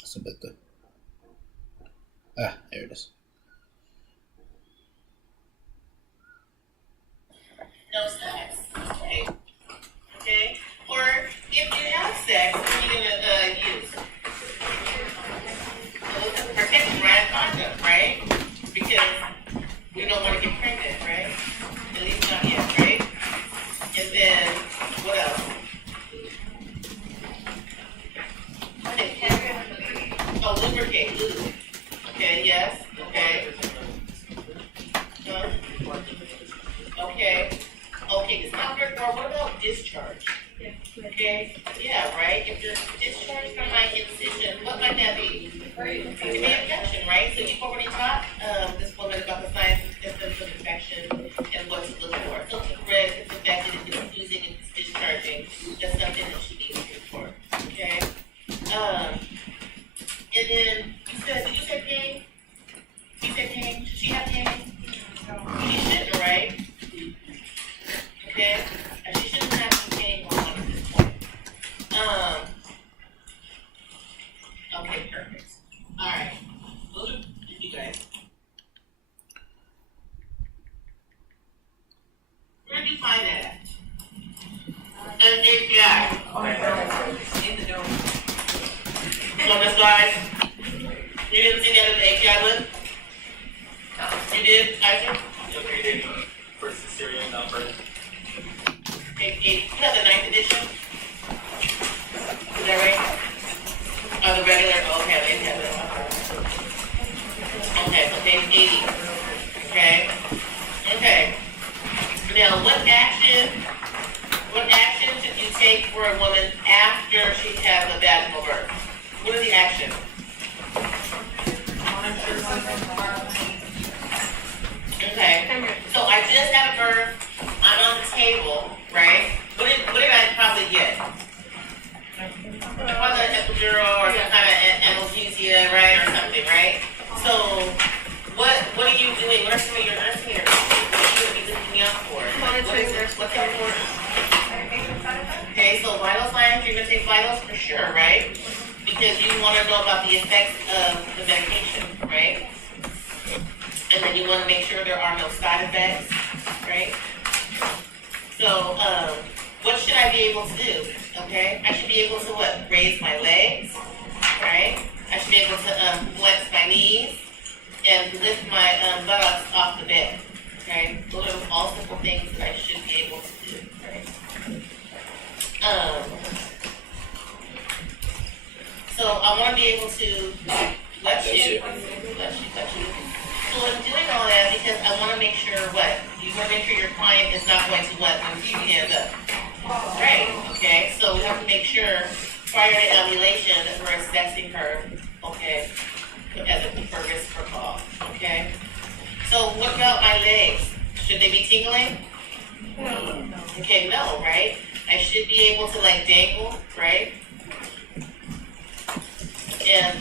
That's a bit good. Ah, there it is. No sex. Right. Okay? Or if you have sex, what are you gonna use? Protection, right? A condom, right? Because we don't want to get pregnant, right? At least not yet, right? And then what else? Oh, lubricate, lube. Okay, yes, okay. Okay. Okay, discomfort, or what about discharge? Okay, yeah, right? If you're discharged from my incision, what might that be? It could be infection, right? So you've already taught this woman about the signs and symptoms of infection and what to look for. So if it's red, it's infected, if it's oozing, if it's discharging, that's something that she needs to report. Okay? And then did you say pain? You said pain? Should she have pain? She shouldn't, right? Okay? And she shouldn't have some pain going on at this point. Okay, perfect. Alright. Those are you guys. Where do you find that at? An API. In the dome. On the slide? You didn't see that in the API list? You did, Isaac? Okay, did first the serial number. You have the 9th edition? Is that right? Oh, the regular, okay, they have it. Okay, so page 80. Okay. Okay. Now, what action should you take for a woman after she has a vaginal birth? What is the action? Okay. So I just had a birth. I'm on the table, right? What did I probably get? Probably an epidural or some kind of analgesia, right, or something, right? So what are you doing? What are some of your nursing areas? What are you going to be looking me up for? What's important? Okay, so vital signs, you're going to take vitals for sure, right? Because you want to know about the effects of the medication, right? And then you want to make sure there are no side effects, right? So, what should I be able to do? Okay, I should be able to what? Raise my legs, right? I should be able to flex my knees and lift my buttocks off the bed. Okay, those are all simple things that I should be able to do. Right? So I want to be able to let you. So I'm doing all that because I want to make sure what? You want to make sure your client is not going to what? Confuse you hands up. Right, okay, so we have to make sure prior to ambulation that we're assessing her, okay, as a for risk for fall, okay? So what about my legs? Should they be tingling? No. Okay, no, right? I should be able to like dangle, right? And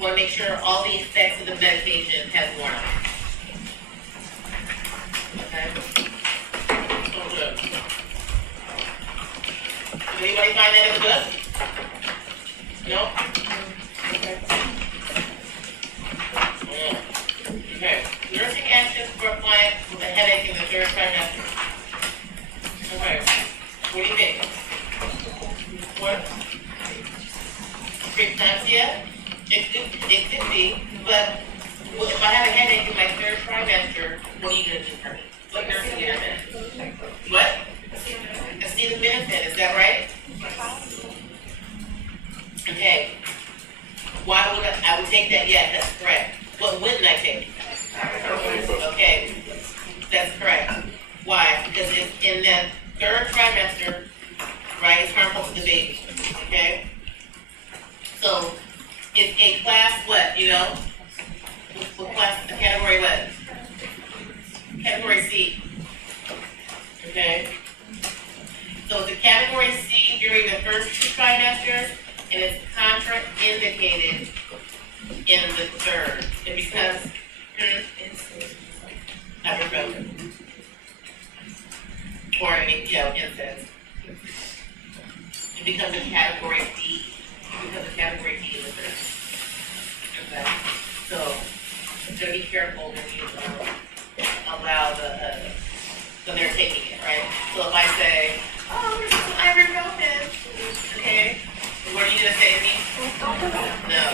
want to make sure all the effects of the medication has worn off. Okay? Does anybody find that in the book? No? Okay. Okay. Nursing actions for a client with a headache in the 3rd trimester. Okay. What do you think? What? Preeclampsia? It could be, but if I have a headache in my 3rd trimester, what are you going to do for me? What nursing intervention? What? Acetaminophen, is that right? Okay. Why would I would take that? Yeah, that's correct. What wouldn't I take? Okay, that's correct. Why? Because it's in that 3rd trimester, right? It's harmful to the baby. Okay. So it's a class what? You know? What class? A category what? Category C. Okay. So it's a category C during the first 2 trimesters, and it's contraindicated in the 3rd. And because ibuprofen or any, incest. it becomes a category D. It becomes a category D liver. Okay. So you gotta be careful when you allow when they're taking it, right? So if I say, oh, there's some ibuprofen, okay, what are you gonna say to me? No.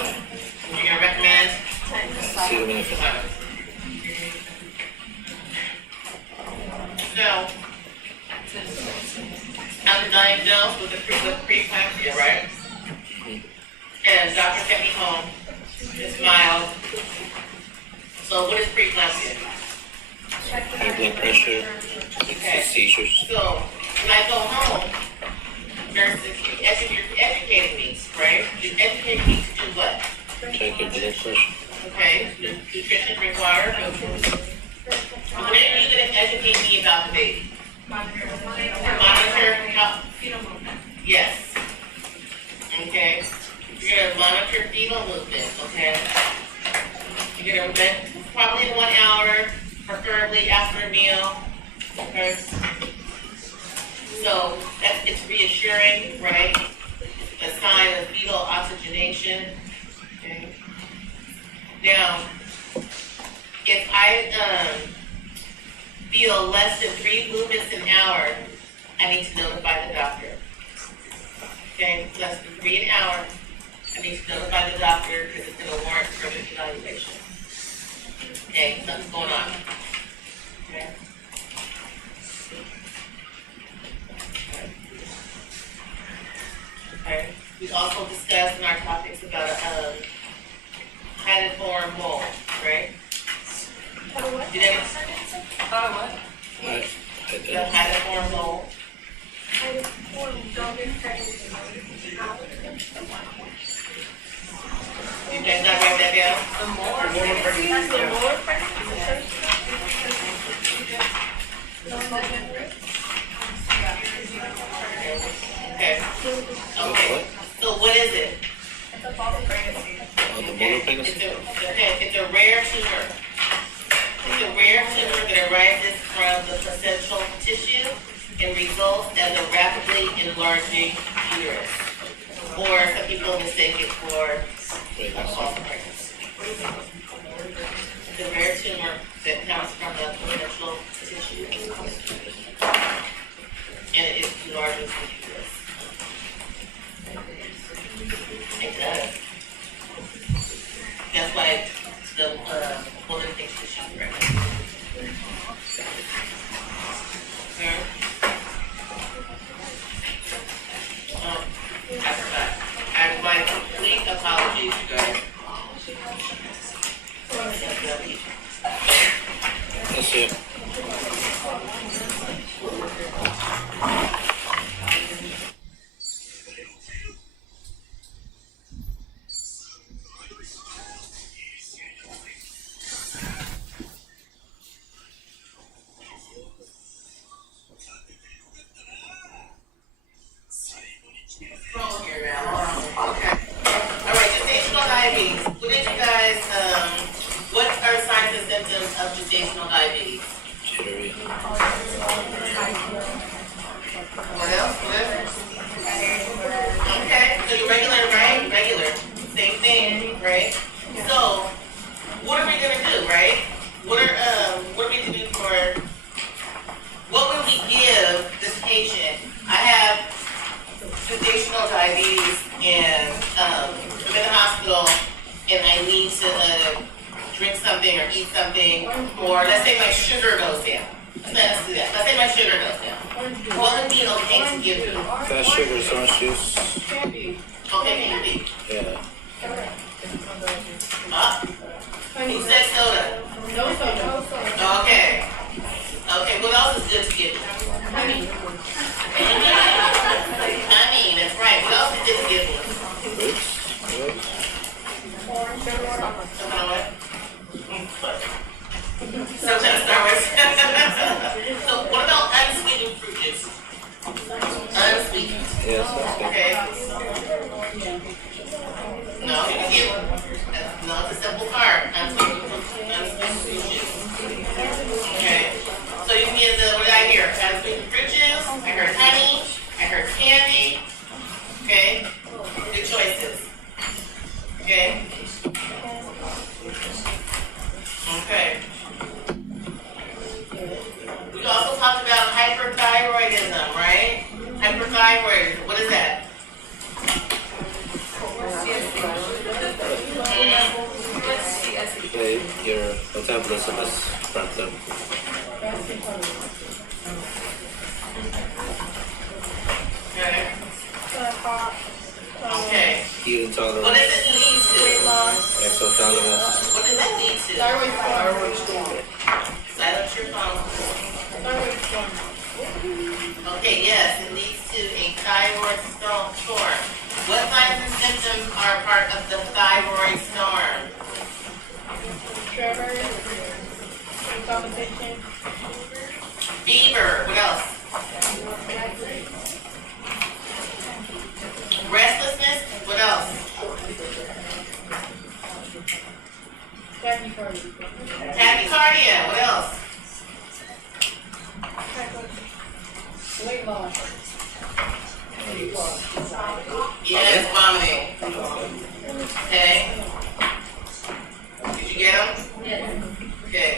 You're gonna recommend? See them in the So, I'm diagnosed with preeclampsia, right? And doctor sent me home. It's mild. So what is preeclampsia? high blood pressure, Okay. seizures. So when I go home, nurses, you're educating me, right? You're educating me to do what? Check your blood pressure. Okay, nutrition required. When are you going to educate me about the baby? Monitor how? Yes. Okay. You're going to monitor fetal movement, okay? You're going to probably 1 hour, preferably after a meal. Okay. So it's reassuring, right? A sign of fetal oxygenation. Okay. Now, if I feel less than 3 movements an hour, I need to notify the doctor. Okay, less than 3 an hour, I need to notify the doctor because it's going to warrant further evaluation. Okay, something's going on. Okay. Okay. We also discussed in our topics about hydatid mold, right? Did anyone? What? The hydatid mold. You guys not write that down? Okay. Okay. So what is it? The molar pregnancy. It's a rare tumor. It's a rare tumor that arises from the placental tissue and results as a rapidly enlarging uterus. Or some people mistake it for false pregnancy. It's a rare tumor that comes from the placental tissue and it enlarges the uterus. It does. That's why the woman thinks that she's pregnant. I forgot. And my complete apologies, you guys. That's it. What are signs and symptoms of gestational diabetes? Jittery. What else? Okay, so you're regular, right? Regular. Same thing, right? So, what are we gonna do, right? What are we gonna do for, what would we give this patient? I have gestational diabetes and I'm in the hospital and I need to drink something or eat something, or let's say my sugar goes down. Let's do that. Let's say my sugar goes down. What would be okay to give you? Fast sugars, orange juice. Okay, candy. Yeah. Who said soda? No soda. Okay. Okay, what else is good to give you? Honey, that's right. What else is good to give you? Fruits. Sometimes Star Wars. So what about unsweetened fruit juice? Unsweetened. Yes, that's good. Okay. No, you can give. No, it's a simple carb. Unsweetened fruit juice. Okay. So you can give the, what did I hear? Unsweetened fruit juice. I heard honey. I heard candy. Metabolism is ramped up. Okay. Okay. Heat What intolerance, does it lead to? exothalamus, What does it lead to? Thyroid storm. Silence your phone. Thyroid storm. Okay, yes, it leads to a thyroid storm. What signs and symptoms are part of the thyroid storm? Tremors. Palpitation. Fever. What else? Restlessness. What else? Tachycardia. Tachycardia. What else? Weight loss. Yes, vomiting. Okay. Did you get them? Yes. Okay.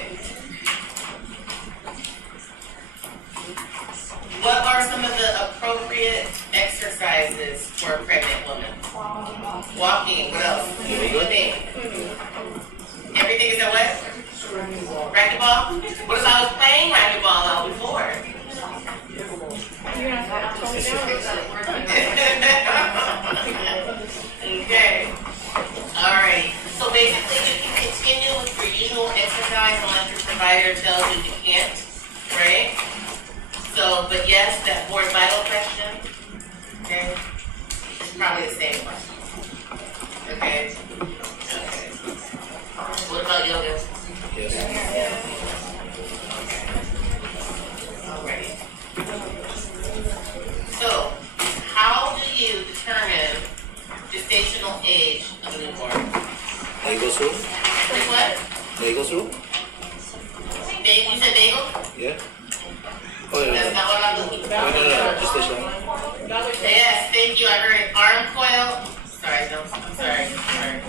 What are some of the appropriate exercises for a pregnant woman? Walking. What else? Swimming. Everything is that what? Racquetball? What if I was playing racquetball out before? You're gonna have to tone Okay. Alright. So basically you can continue with your usual exercise unless your provider tells you you can't, right? So, but yes, that more vital question, okay, it's probably the same question. Okay? Okay. What about yoga? yes. Alrighty. So, how do you determine gestational age of a newborn? Bagel soup? Like what? Bagel soup? You said bagel? Yeah. Oh, yeah. That's not what I'm looking for. No, gestation. Yes, thank you. I heard arm coil. Sorry, no, I'm sorry. Sorry.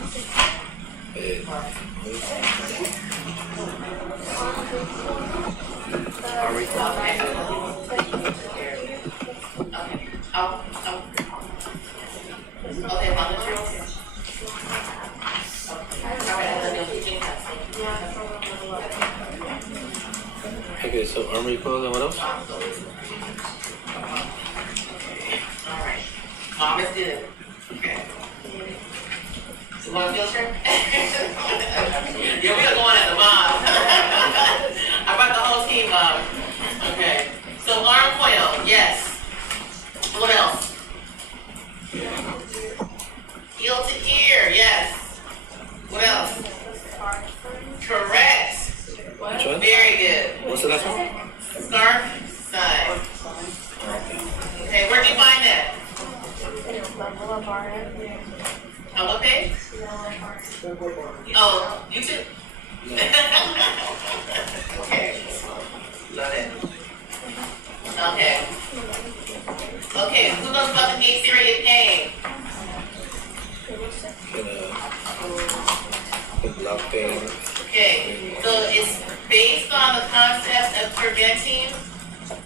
Arm recoil. Okay. Okay, volunteers. Okay, so arm recoil and what else? Alright. Mom is good. Okay. You want a field trip? Yeah, we are going at the mom. I brought the whole team up. Okay. So arm coil, yes. What else? Heel to ear, yes. What else? Correct. Which one? Very good. What's the last one? Scarf side. Okay, where'd you find that? On what page? Oh, YouTube? Okay. Love it. Okay. Okay, who knows about the gay theory of pain? Block pain. Okay, so it's based on the concept of preventing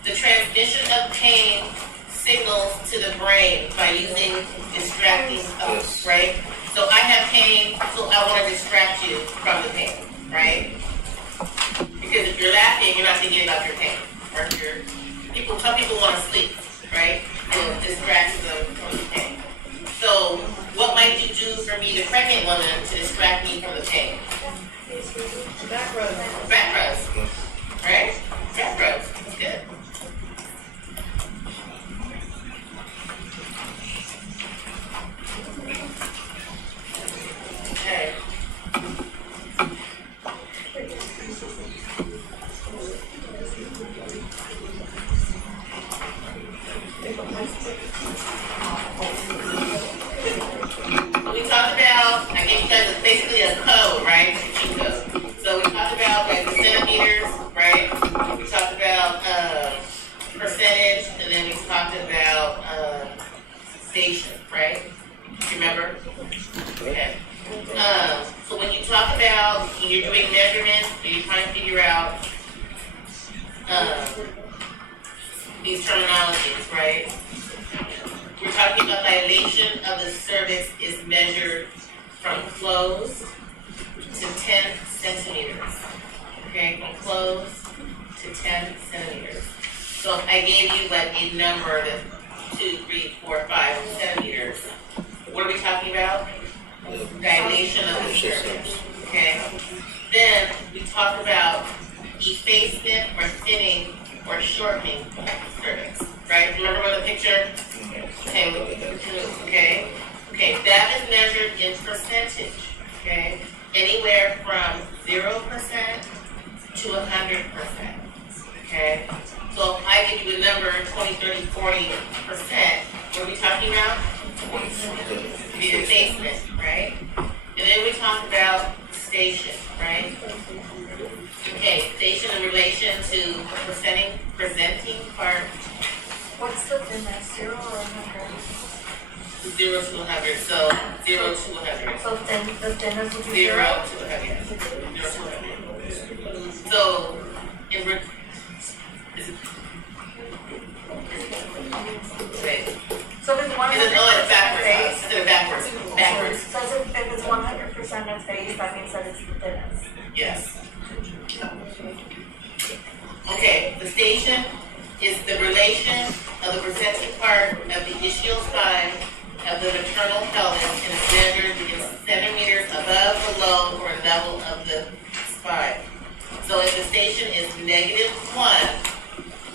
the transmission of pain signals to the brain by using distracting thoughts, right? So I have pain, so I want to distract you from the pain, right? Because if you're laughing, you're not thinking about your pain. Or some people want to sleep, right? And it distracts them from the pain. So what might you do for me, the pregnant woman, to distract me from the pain? Back rub. Back rubs, right? Back rubs, that's good. Okay. We talked about, I gave you guys basically a code, right? Code. So we talked about like the centimeters, right? We talked about percentage, and then we talked about station, right? Remember? Okay. So when you talk about, when you're doing measurements, when you're trying to figure out these terminologies, right? We're talking about dilation of the cervix is measured from closed to 10 centimeters. Okay, from closed to 10 centimeters. So if I gave you like a number that's 2, 3, 4, 5 centimeters, what are we talking about? Dilation of the cervix. Okay. Then we talk about effacement or thinning or shortening of the cervix. Right? Remember the picture? Okay. Okay. That is measured in percentage. Okay. Anywhere from 0% to 100%. Okay. So if I give you a number 20, 30, 40%, what are we talking about? The effacement, right? And then we talk about station, right? Okay, station in relation to the presenting part. What's the thinness, 0 or 100? 0 to 100, so 0 to 100. So the thinness would be 0 0? to 100. 0 to 100. So, wait. So if it's 100% It's backwards. phase, Instead of backwards. Backwards. so if it's 100% phase, that means that it's the thinness. Yes. Okay, the station is the relation of the presenting part of the ischial spine of the maternal pelvis and is measured in centimeters above, below, or level of the spine. So if the station is -1,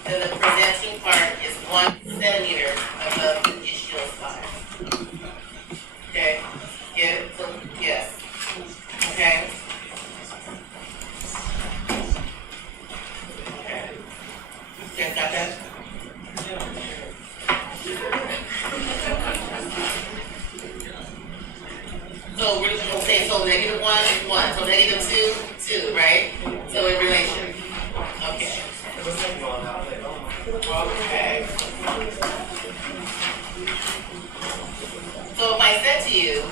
then the presenting part is 1 centimeter above the ischial spine. Okay? Get it? So, yes. Okay? Okay. You guys got that? So we're just gonna say, so -1 is 1, so -2, 2, right? So in relation. Okay. Okay. So if I said to you,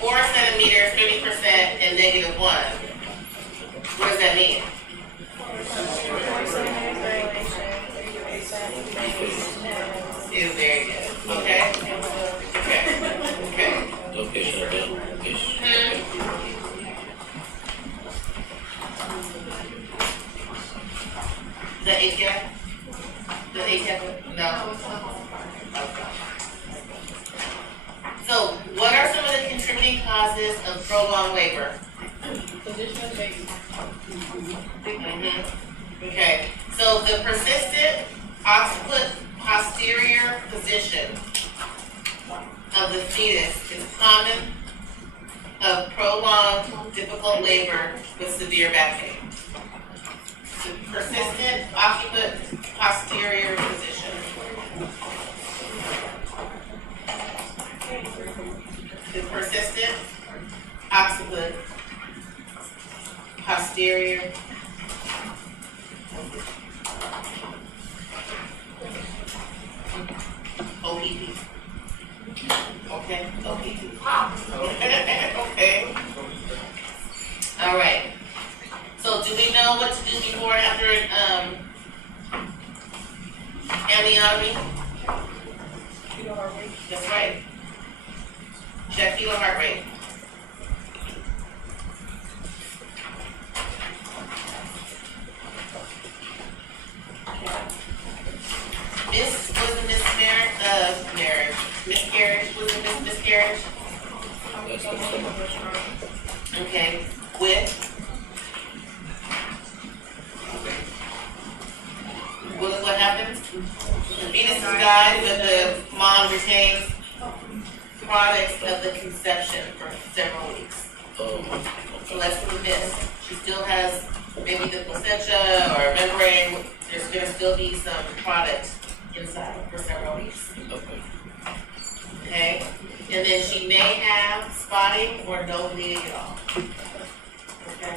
4 centimeters, 30%, and -1, what does that mean? Is very good. Okay? Okay. Okay. Location of the location. The ATF? The ATF? No. Okay. So, what are some of the contributing causes of prolonged labor? Position of the baby. Okay, so the persistent occiput posterior position of the fetus is common of prolonged difficult labor with severe back pain. The persistent occiput posterior position. The persistent occiput posterior OPP. Okay, OPP. Okay. All right. So do we know what to do before and after amniotomy? That's right. Check fetal heart rate. Miscarriage, was it miscarriage? That's the one. Okay, with? What happens? The fetus is died, but the mom retains products of the conception for several weeks. So that's the miss. She still has maybe the placenta or membrane. There's gonna still be some product inside for several weeks. Okay? And then she may have spotting or no bleeding at all. Okay?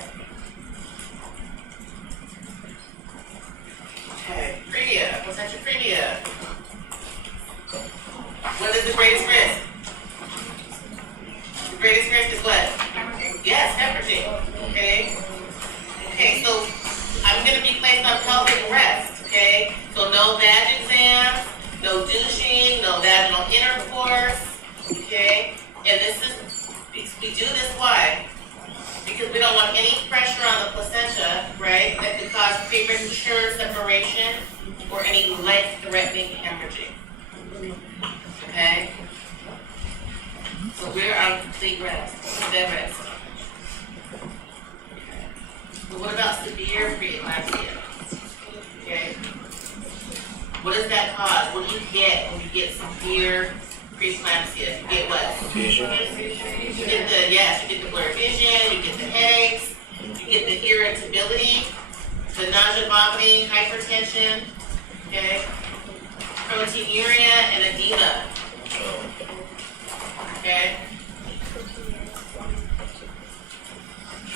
Okay, previa. What's that your previa? What is the greatest risk? The greatest risk is what? Yes, hemorrhaging. Okay? Okay, so I'm going to be placed on pelvic rest. Okay? So no vag exams, no douching, no vaginal intercourse. Okay? And this is, we do this why? because we don't want any pressure on the placenta, right, that could cause premature separation or any life-threatening hemorrhaging. Okay? So we're on complete rest, bed rest. But what about severe preeclampsia? Okay? What does that cause? What do you get when you get severe preeclampsia? You get what? Vision. You get the blurred vision, you get the headaches, you get the irritability, the nausea, vomiting, hypertension, okay? Proteinuria and edema. Okay?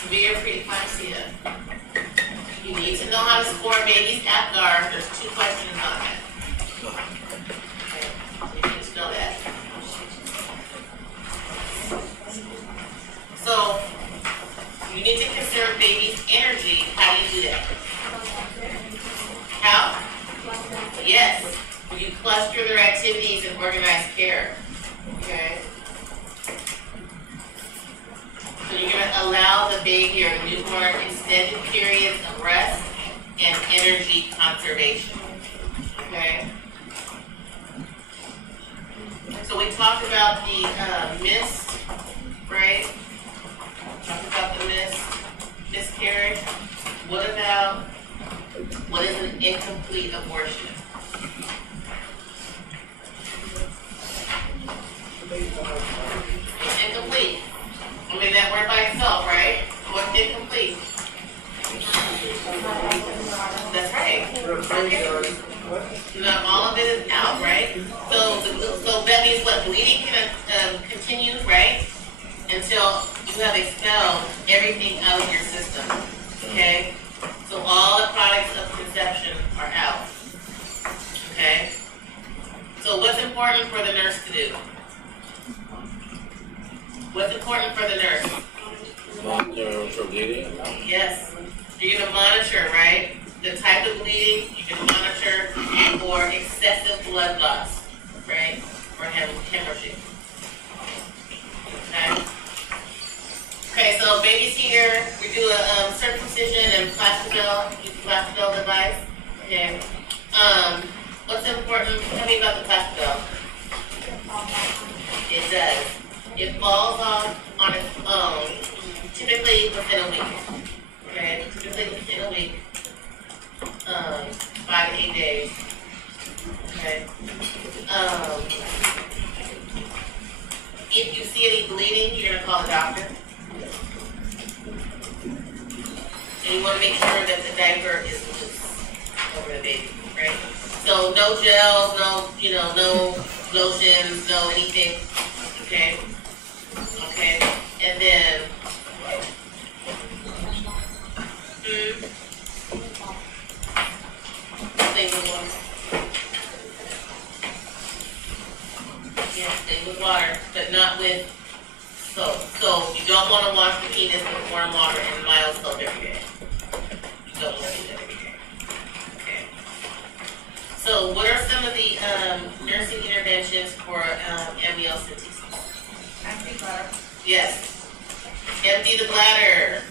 Severe preeclampsia. You need to know how to score baby's APGAR. There's 2 questions on that. Okay, so you need to know that. So, you need to conserve baby's energy. How do you do that? How? Yes. You cluster their activities and organize care. Okay? So you're going to allow the baby or newborn extended periods of rest and energy conservation. Okay? So we talked about the missed, right? Talked about the miscarriage. What is an incomplete abortion? It's incomplete. I mean, that word by itself, right? What's incomplete? That's right. Okay. Not all of it is out, right? So that means what? Bleeding can continue, right? Until you have expelled everything out of your system. Okay? So all the products of conception are out. Okay? So what's important for the nurse to do? What's important for the nurse? Monitor for bleeding. Yes. You're going to monitor, right? The type of bleeding, you can monitor for excessive blood loss, right? Or hemorrhaging. Okay. Okay, so baby's here. We do a circumcision and Plastidel device. Okay. What's important? Tell me about the Plastidel. It does. It falls off on its own, typically within a week. Okay, typically within a week, 5 to 8 days. Okay. If you see any bleeding, you're gonna call the doctor. And you want to make sure that the diaper is loose over the baby, right? So no gels, no lotions, no anything. Okay. Okay. And then stay with water. Yeah, stay with water, but not with soap. So you don't want to wash the penis with warm water and mild soap every day. You don't want to do that every day. Okay. So what are some of the nursing interventions for amniocentesis? Empty bladder. Yes. Empty the bladder.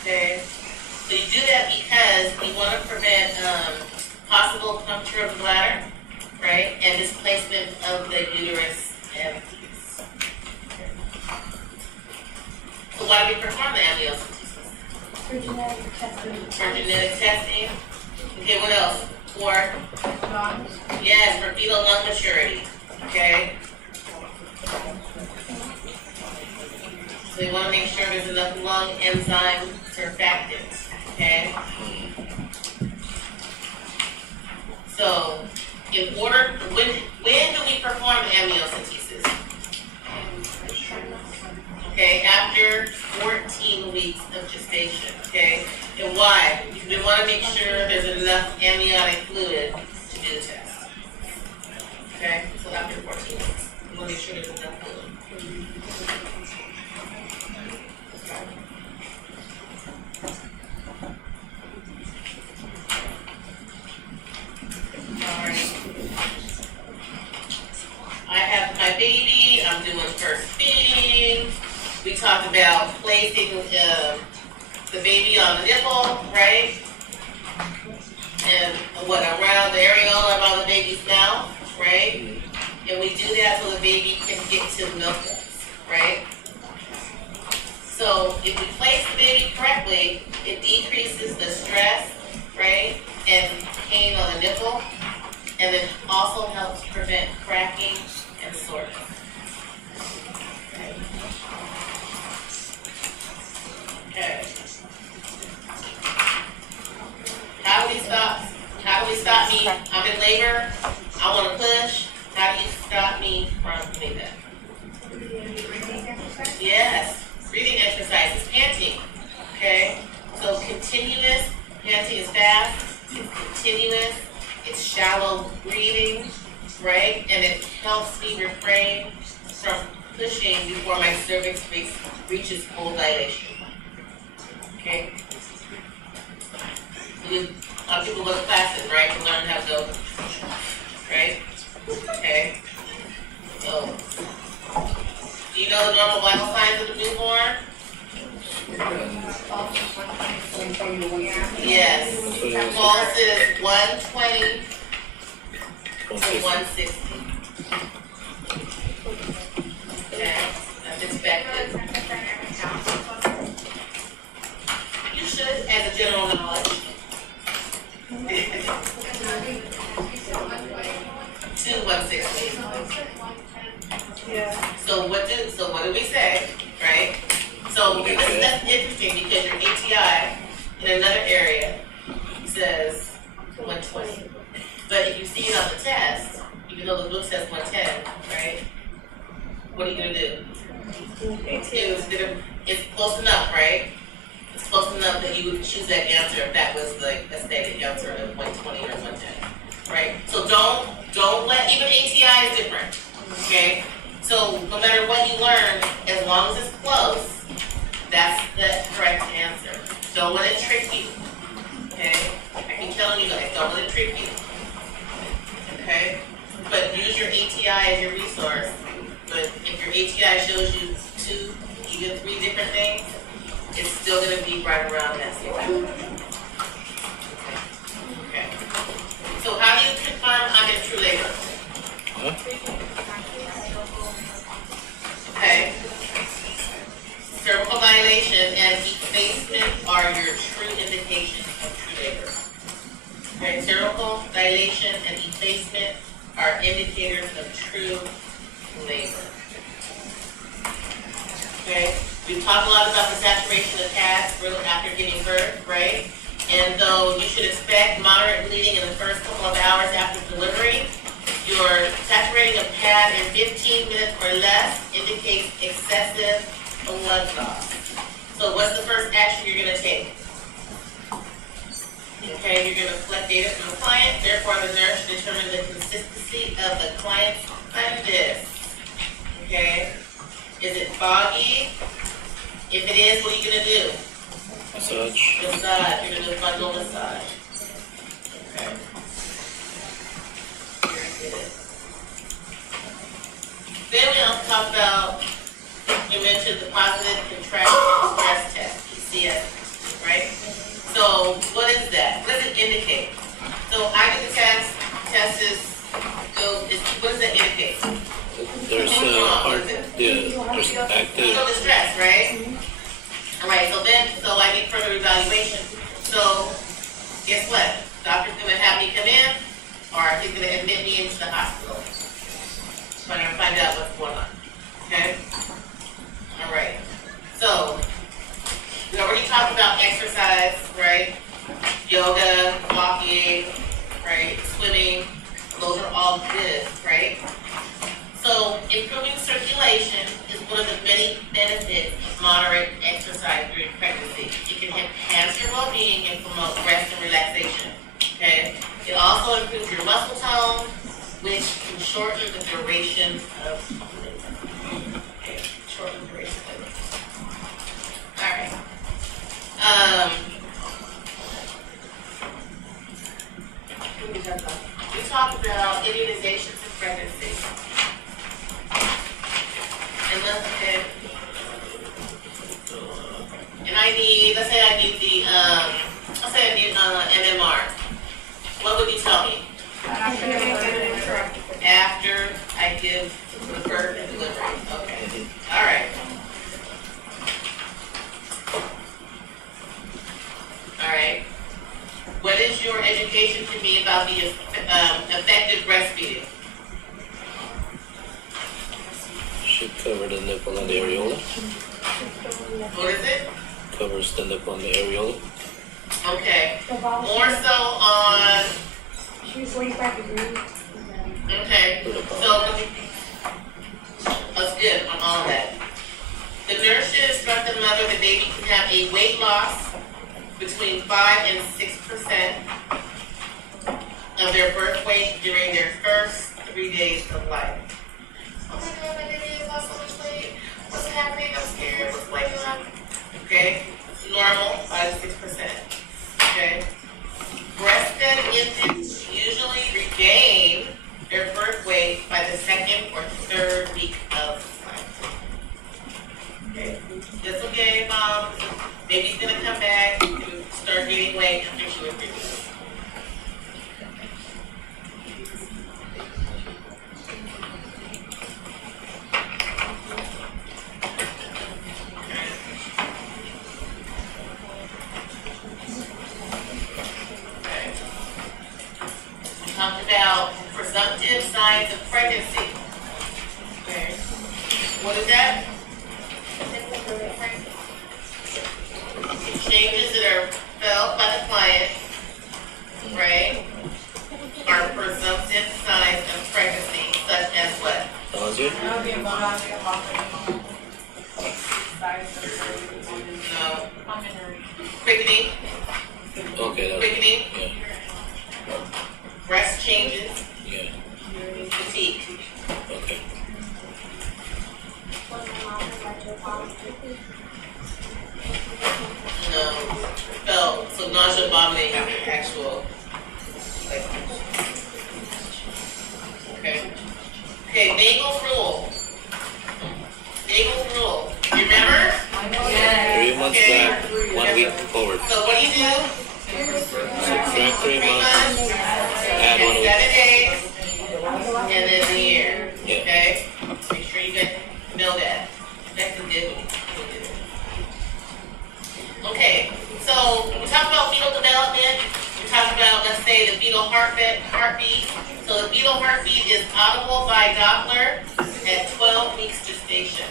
Okay. So you do that because you want to prevent possible puncture of the bladder, right? And displacement of the uterus and fetus. Okay. So why do we perform the amniocentesis? For genetic testing. For genetic testing. Okay, what else? For? Lungs. Yes, for fetal lung maturity. Okay. So you want to make sure there's enough lung enzyme surfactants. Okay. So, in order, when do we perform amniocentesis? Okay, after 14 weeks of gestation. Okay, and why? Because we want to make sure there's enough amniotic fluid to do the test. Okay, so after 14 weeks, we want to make sure there's enough fluid. I have my baby, I'm doing first feeding, We talked about placing the baby on the nipple, right? And what, around the areola around the baby's mouth, right? And we do that so the baby can get to milk ducts, right? So if we place the baby correctly, it decreases the stress, right? And pain on the nipple, and it also helps prevent cracking and soreness. Okay. How do we stop me? I'm in labor, I wanna push. How do you stop me from doing that? Yes, breathing exercises, panting, okay? So continuous, panting is fast, it's continuous, it's shallow breathing, right? And it helps me refrain from pushing before my cervix reaches full dilation, okay? A lot of people go to classes, right, to learn how to go, right? Okay. So, do you know the normal vital signs of the newborn? Yes. Pulse is 120 to 160. Okay, that's expected. You should, as a general knowledge. 2 160. Yeah. So what do we say, right? So that's interesting because your ATI in another area says 120. But if you see it on the test, even though the book says 110, right? What are you gonna do? It's close enough, right? It's close enough that you would choose that answer if that was like a stated answer of 120 or 110, right? So don't let, even ATI is different, okay? So no matter what you learn, as long as it's close, that's the correct answer. Don't let it trick you, okay? I keep telling you guys, don't let it trick you, okay? But use your ATI as your resource. But if your ATI shows you 2, even 3 different things, it's still going to be right around that same time. Okay. So how do you confirm I'm in true labor? Okay. Cervical dilation and effacement are your true indications of true labor. Okay. Cervical dilation and effacement are indicators of true labor. Okay. We've talked a lot about the saturation of pads after giving birth, right? And though you should expect moderate bleeding in the first couple of hours after delivery, your saturating a pad in 15 minutes or less indicates excessive blood loss. So what's the first action you're going to take? Okay, you're going to collect data from the client. Therefore, the nurse should determine the consistency of the client's fundus. Okay, is it foggy? If it is, what are you going to do? Massage. Massage. You're going to do fundal massage. Okay. Very good. Then we also talk about, you mentioned the positive contraction stress test, PCS, right? So what is that? What does it indicate? So I get the test what does that indicate? There's there's active. So the stress, right? All right, so I need further evaluation. So guess what? Doctor's gonna have me come in, or he's gonna admit me into the hospital. So I'm gonna find out what's going on, okay? All right, so we already talked about exercise, right? Yoga, walking, right? Swimming, those are all good, right? So improving circulation is one of the many benefits of moderate exercise during pregnancy. It can enhance your well-being and promote rest and relaxation, okay? It also improves your muscle tone, which can shorten the duration of labor. Okay, shorten the duration of labor. All right. We talked about immunizations in pregnancy. And let's let's say I need MMR. What would you tell me? After I give the birth and delivery. Okay. All right. All right. What is your education to me about the effective breastfeeding? Should cover the nipple and the areola. What is it? Covers the nipple and the areola. Okay. More so on. She was 45 degrees. Okay. So that's good on all of that. The nurse should instruct the mother the baby can have a weight loss between 5 and 6% of their birth weight during their first 3 days of life. Oh my God, my baby has lost so much weight. What's happening? I'm scared. What's going on? Okay. Normal, 5 to 6%. Okay. Breastfed infants usually regain their birth weight by the 2nd or 3rd week of life. Okay. It's okay, Mom. Baby's gonna come back and start gaining weight after 2 or 3 weeks. Talked about presumptive signs of pregnancy. Okay. What is that? Changes that are felt by the client, right, are presumptive signs of pregnancy, such as what? Nausea? No. Quickening? Okay, that's Quickening? yeah. Breast changes? Yeah. Fatigue? Okay. No. Felt, so nausea, vomiting, actual, like, okay. Okay, Nagel's rule. Nagel's rule. You remember? 3 months Okay. back, 1 week forward. So what do you do? Subtract 3 months, add 1 week. 7 days, and then the year. Yeah. Okay? Make sure you guys know that. That's a good one. Okay, so we talked about fetal development. We talked about, let's say, the fetal heartbeat. So the fetal heartbeat is audible by Doppler at 12 weeks gestation.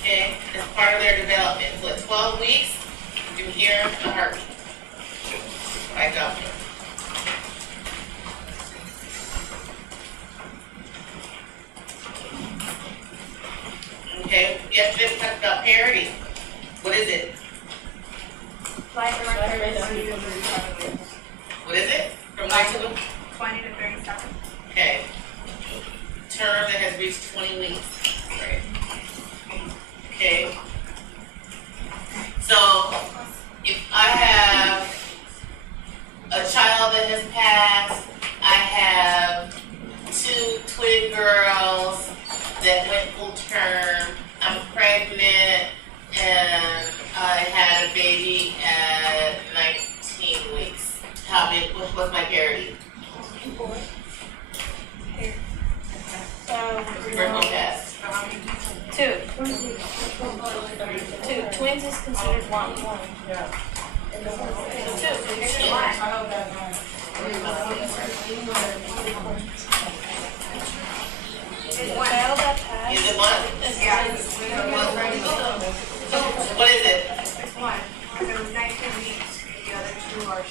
Okay? As part of their development. So at 12 weeks, you can hear the heartbeat by Doppler. Okay, yesterday we talked about parity. What is it? What is it? From 9 to 20 to 37. okay. Term that has reached 20 weeks. Right. Okay. So if I have a child that has passed, I have 2 twin girls that went full term, I'm pregnant, and I had a baby at 19 weeks. How big, what's my parity? First one passed. 2. Twins is considered 1. Child that passed. Is it one? Yeah. What is it? It's 1. If it was 19 weeks, the other 2 are,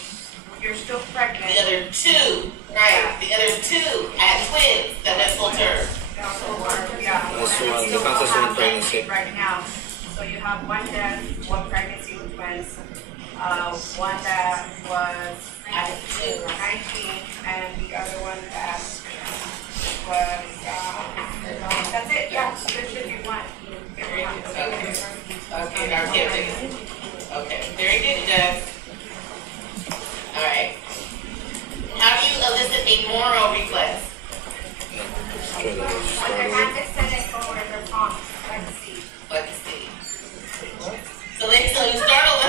you're still pregnant. The other 2, right? The other 2 had twins that went full term. Yeah. That's And it one, still the contest will one pregnancy. happen right now. So you have 1 death, 1 pregnancy with twins, 1 that was I had 2. 19, and the other one that was, that's it, yeah, so there should be 1. Okay, okay, very good, you guys. All right. How do you elicit a moral request? Try to But start they're over. not to send it forward, they're palms, like a seed. Like a seed. So you start over.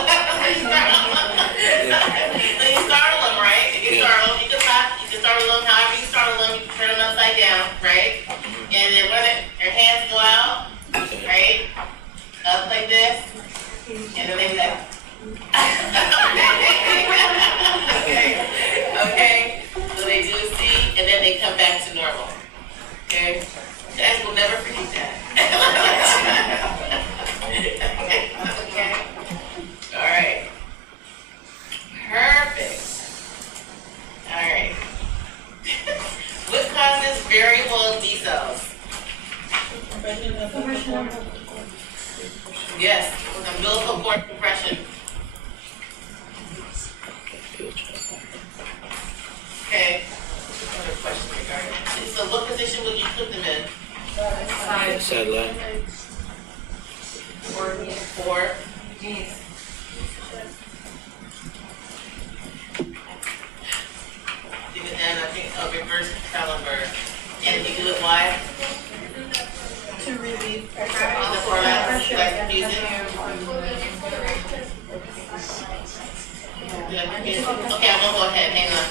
Yes, umbilical cord compression. Okay. Another question regarding. So what position would you put them in? Sideline. Or and I think a reverse calendar. And you do it why? To relieve pressure. On the forearm, like confusing? Okay, I'm gonna go ahead, hang on.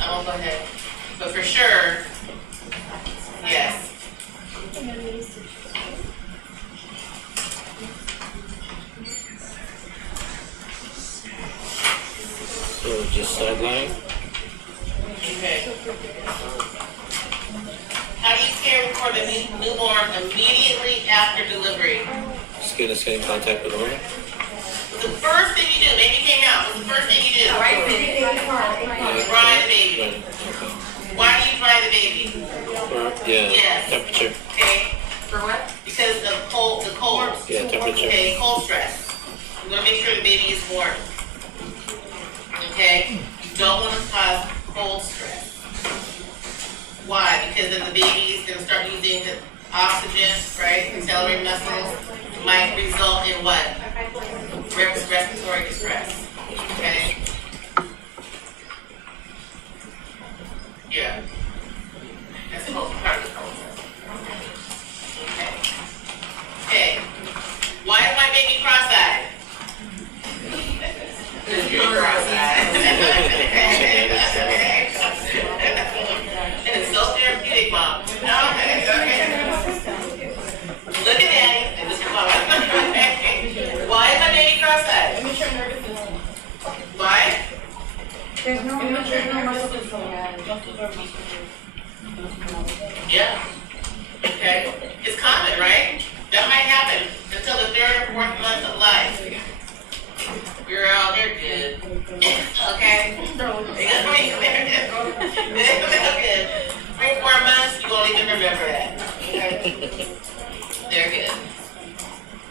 I won't go ahead. But for sure, yes. So just sideline. Okay. How do you care for the newborn immediately after delivery? Skin to skin contact with woman. The first thing you do, baby came out, what's the first thing you do? Dry the baby. Why do you dry the baby? Yeah. Yes. Temperature. Okay. For what? Because of the cold. Yeah, temperature. Okay, cold stress. You want to make sure the baby is warm. Okay? You don't want to cause cold stress. Why? Because then the baby is going to start using the oxygen, right? Accelerating muscles might result in what? Respiratory distress. Okay? Yeah. That's the most part of the process. Okay. Okay. Why is my baby cross-eyed? Because you're cross-eyed. And it's so therapeutic, Mom. Okay. Look at Daddy and look at Mama. Why is my baby cross-eyed? Why? There's no muscle control. Yeah. Okay. It's common, right? That might happen until the 3rd or 4th month of life. Girl, they're good. Okay? They're good. 3 or 4 months, you won't even remember that. Okay? They're good.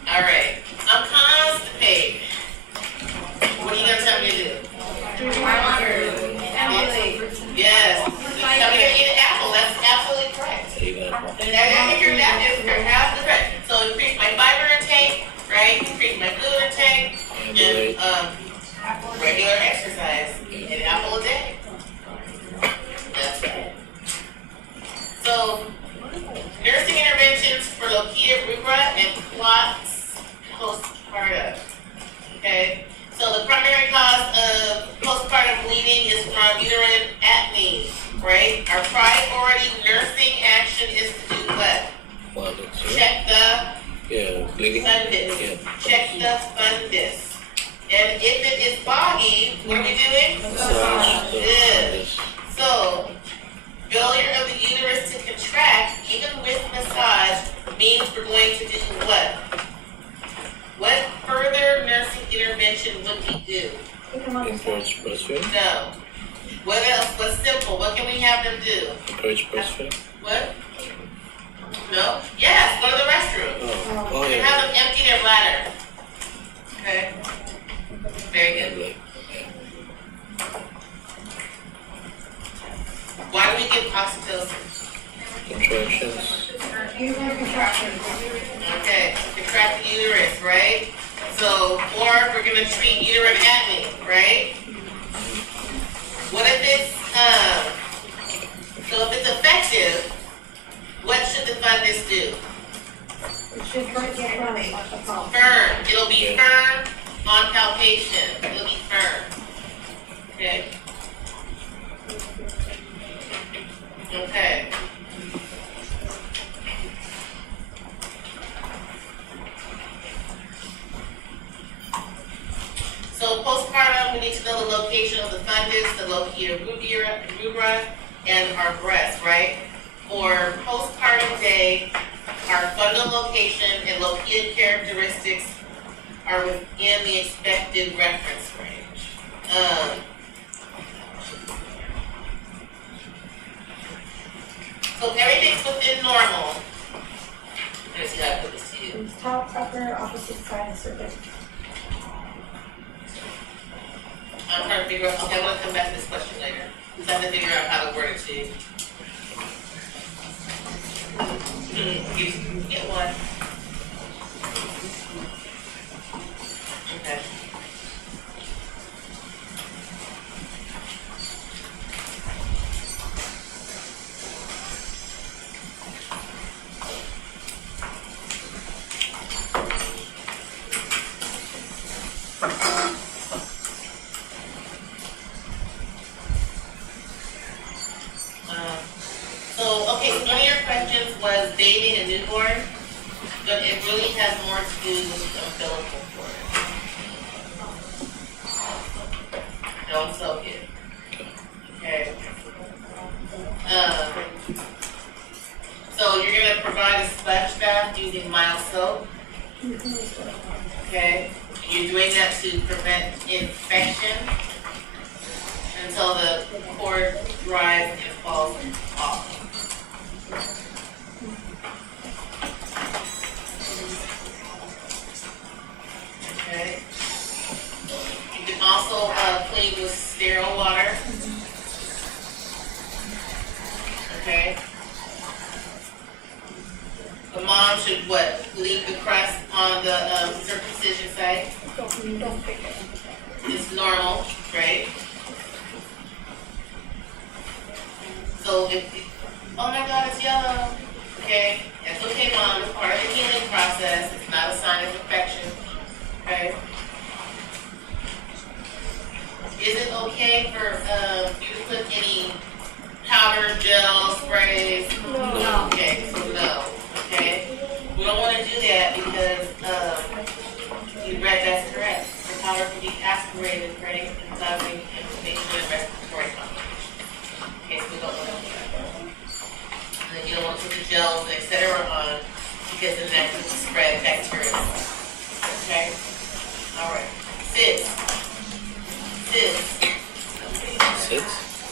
All right. I'm constipated. What are you going to tell me to do? Yes. Tell me to eat an apple. That's absolutely correct. I hear that is absolutely correct. So increase my fiber intake, right? Increase my fluid intake, and regular exercise. An apple a day. That's right. So nursing interventions for located rubra and clots postpartum. Okay. So the primary cause of postpartum bleeding is from uterine atony, right? Our priority nursing action is to do what? Check the bleeding. fundus. Yeah. Check the fundus. And if it is foggy, what are we doing? Massage. Good. So, failure of the uterus to contract, even with massage, means we're going to do what? What further nursing intervention would we do? Encourage breastfeeding. No. What else? What's simple? What can we have them do? Encourage breastfeeding. What? No? Yes, go to the restroom. Oh You yeah. have them empty their bladder. Okay? Very good. Why do we give oxytocin? Contractions. Okay, contract the uterus, right? So, or we're gonna treat uterine atony, right? What if it's, so if it's effective, what should the fundus do? Firm. It'll be firm on palpation. It'll be firm. Okay? Okay. So postpartum, we need to know the location of the fundus, the located rubra, and our breast, right? For postpartum day, our fundal location and located characteristics are within the expected reference range. So if everything's within normal, It's top, upper, opposite side, circle. I'm trying to figure out, okay, I'm gonna come back to this question later. Because I have to figure out how to word it to you. Get one. Okay. Okay, so one of your questions was dating a newborn, but it really has more to do with the umbilical cord. Don't soak it. Okay. So you're going to provide a splash bath using mild soap. Okay. And you're doing that to prevent infection until the cord dries and falls off. Okay. You can also clean with sterile water. Okay. The mom should what? Leave the crust on the circumcision site. It's normal, right? So oh my God, it's yellow. Okay, that's okay, Mom. It's part of the healing process. It's not a sign of infection. Okay. Is it okay for you to put any powder, gel, sprays? No. Okay, so no. Okay. We don't want to do that because you read that's correct. The powder can be aspirated, right, and causing inflammation and respiratory complications. Okay, so we don't want to do that. And then you don't want to put the gels, etc. on because then that could spread bacteria. Okay? Alright. Sit.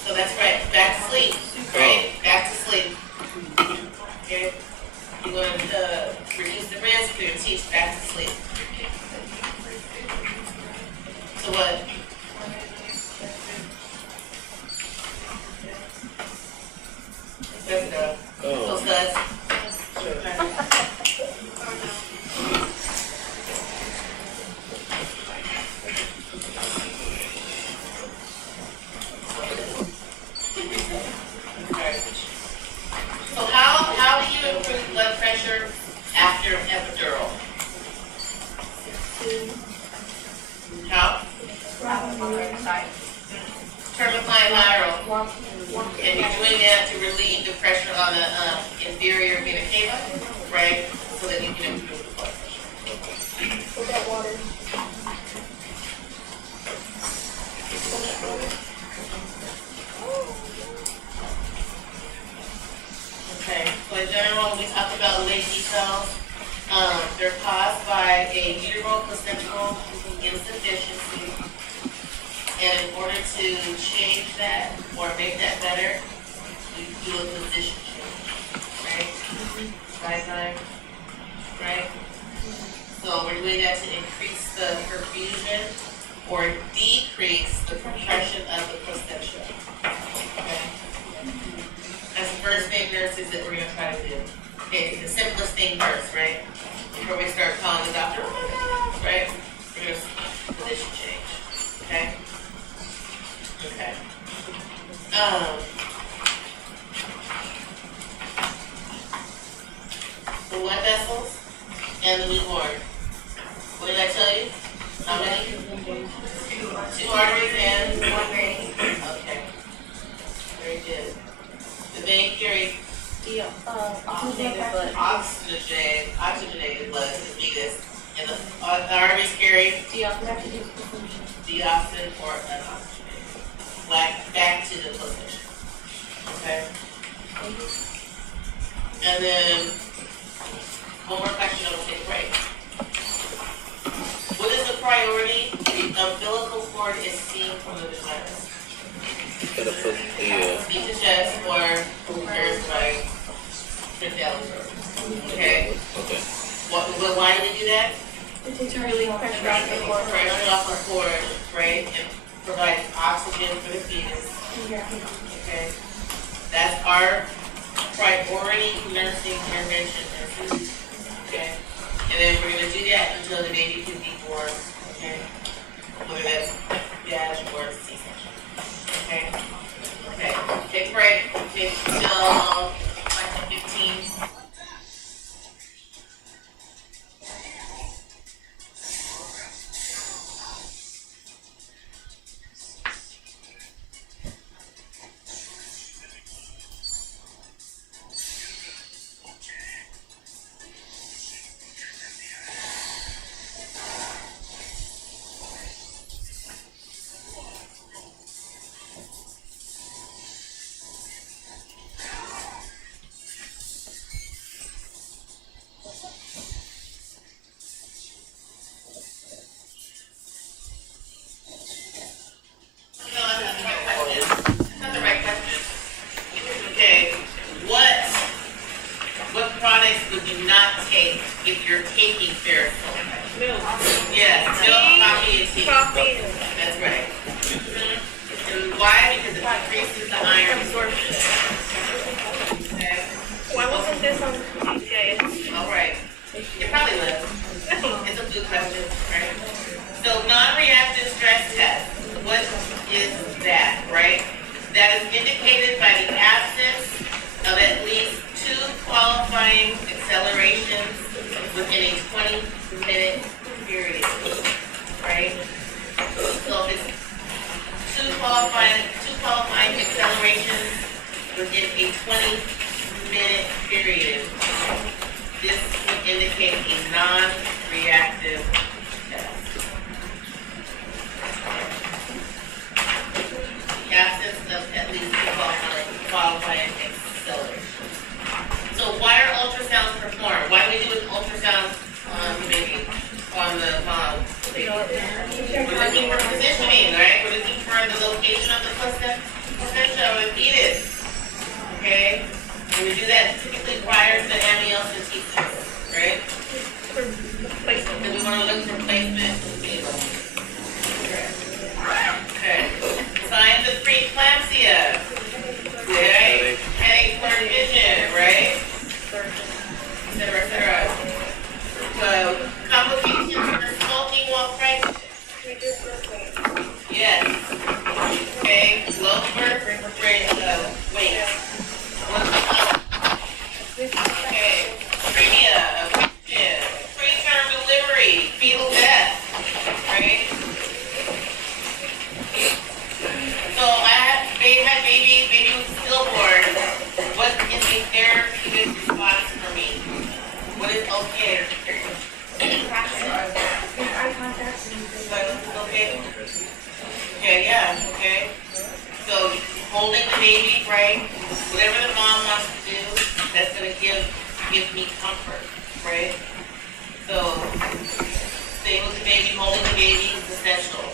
So that's right. Back to sleep. Right? Back to sleep. Okay? You're going to reduce the risk for your teeth back to sleep. So what? Let's go. Close guts. So how do you improve blood pressure after epidural? How? Termifine lateral. And you're doing that to relieve the pressure on the inferior vena cava, right? So that you can improve the blood pressure. Put that water. Okay, so in general, we talk about leaky cells. They're caused by a uteroplacental insufficiency. And in order to change that or make that better, we do a position change, right? Right side, right? So we're doing that to increase the perfusion or decrease the compression of the placenta. Okay? That's the first thing, nurses, that we're going to try to do. Okay, the simplest thing first, right? Before we start calling the doctor, oh my God, right? We're going to position change, okay? Okay. The blood vessels and the newborn. What did I tell you? How many? 2 arteries and 1 vein. Okay. Very good. The vein carries oxygenated blood to the fetus, and the arteries carry deoxygen or unoxygenated. Back to the placenta. Okay? And then, one more question, and we'll take a break. What is the priority the umbilical cord is seen from the vagina? Gotta put the, Speak to chest or nurse by Prince. Okay? okay. What Well, why do we do that? To relieve pressure off the cord. Pressure off the cord, right, and provide oxygen for the fetus. Yeah. Okay, that's our priority nursing intervention. Okay, and then we're gonna do that until the baby can be born. Okay, whether that's dash or C-section. Okay. Okay. Take a break. Take till 15. If you're taking Ferricil. Milk. Yes, milk, coffee, and tea. Coffee. That's right. And why? Because it increases the iron absorption. Okay. Why wasn't this on GCIS? All right. It probably was. It's a good question, right? So non-reactive stress test. What is that, right? That is indicated by the absence of at least 2 qualifying accelerations within a 20-minute period, right? So if it's two qualifying accelerations within a 20-minute period, this would indicate a non-reactive test. The absence of at least 2 qualifying accelerations. So why are ultrasounds performed? Why do we do an ultrasound on the baby, on the mom? We're looking for positioning, right? We're looking for the location of the placenta or the fetus. Okay? And we do that typically prior to amniocentesis, right? And we want to look for placement. Okay. Signs of preeclampsia. Okay? Headache, blurred vision, right? Etc. So, complications for smoking while pregnant. Yes. Okay. Low birth rate. Wait. Okay. Anemia, preterm delivery, fetal death. Right? So had baby was stillborn. What is a therapeutic response for me? What is okay? Okay. Okay, yeah, okay. So holding the baby, right? Whatever the mom wants to do, that's gonna give me comfort, right? So staying with the baby, holding the baby is essential,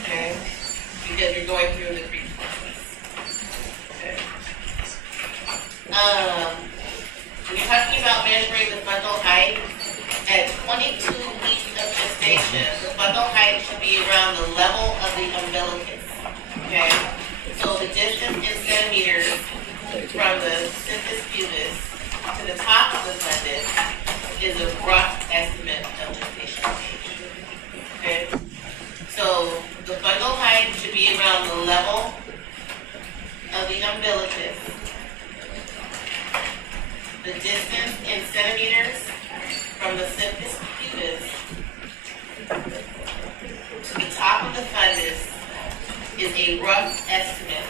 okay? Because you're going through the grief process. Okay. When you're talking about measuring the fundal height, at 22 weeks of gestation, the fundal height should be around the level of the umbilicus. Okay? So the distance in centimeters from the symphysis pubis to the top of the fundus is a rough estimate of gestational age. Okay? So the fundal height should be around the level of the umbilicus. The distance in centimeters from the symphysis pubis to the top of the fundus is a rough estimate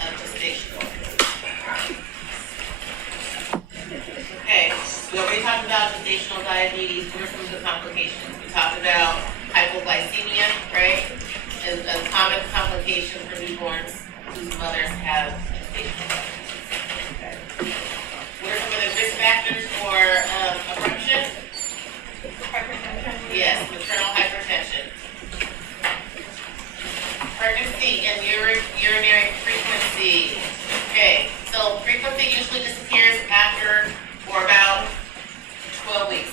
of gestational age. Okay, we already talked about gestational diabetes. What are some of the complications? We talked about hypoglycemia, right? Is a common complication for newborns whose mothers have gestational diabetes. Okay. What are some of the risk factors for abruption? Yes, maternal hypertension. Pregnancy and urinary frequency. Okay, so frequency usually disappears after or about 12 weeks.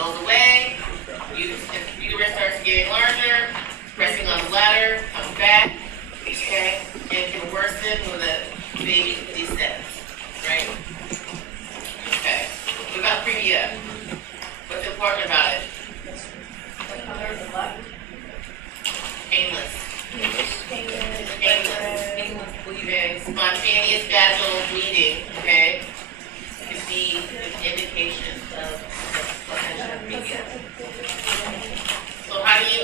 goes away. If the uterus starts getting larger, pressing on the bladder, comes back, okay, and can worsen when the baby descends, right? Okay. What about previa? What's important about it? Painless. Painless bleeding. Spontaneous vaginal bleeding, okay, could be an indication of placental previa. So how do you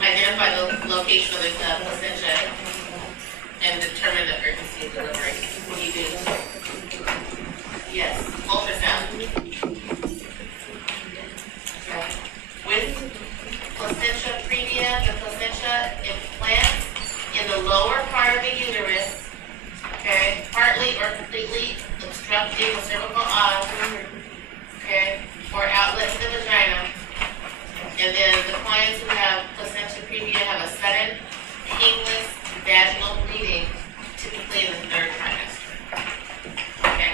identify the location of the placenta and determine the urgency of delivery? What do you do? Yes, ultrasound. Okay. With placental previa, the placenta implants in the lower part of the uterus, okay, partly or completely obstructing the cervical osm, okay, or outlet to the vagina. And then the clients who have placental previa have a sudden, painless vaginal bleeding, typically in the third trimester. Okay.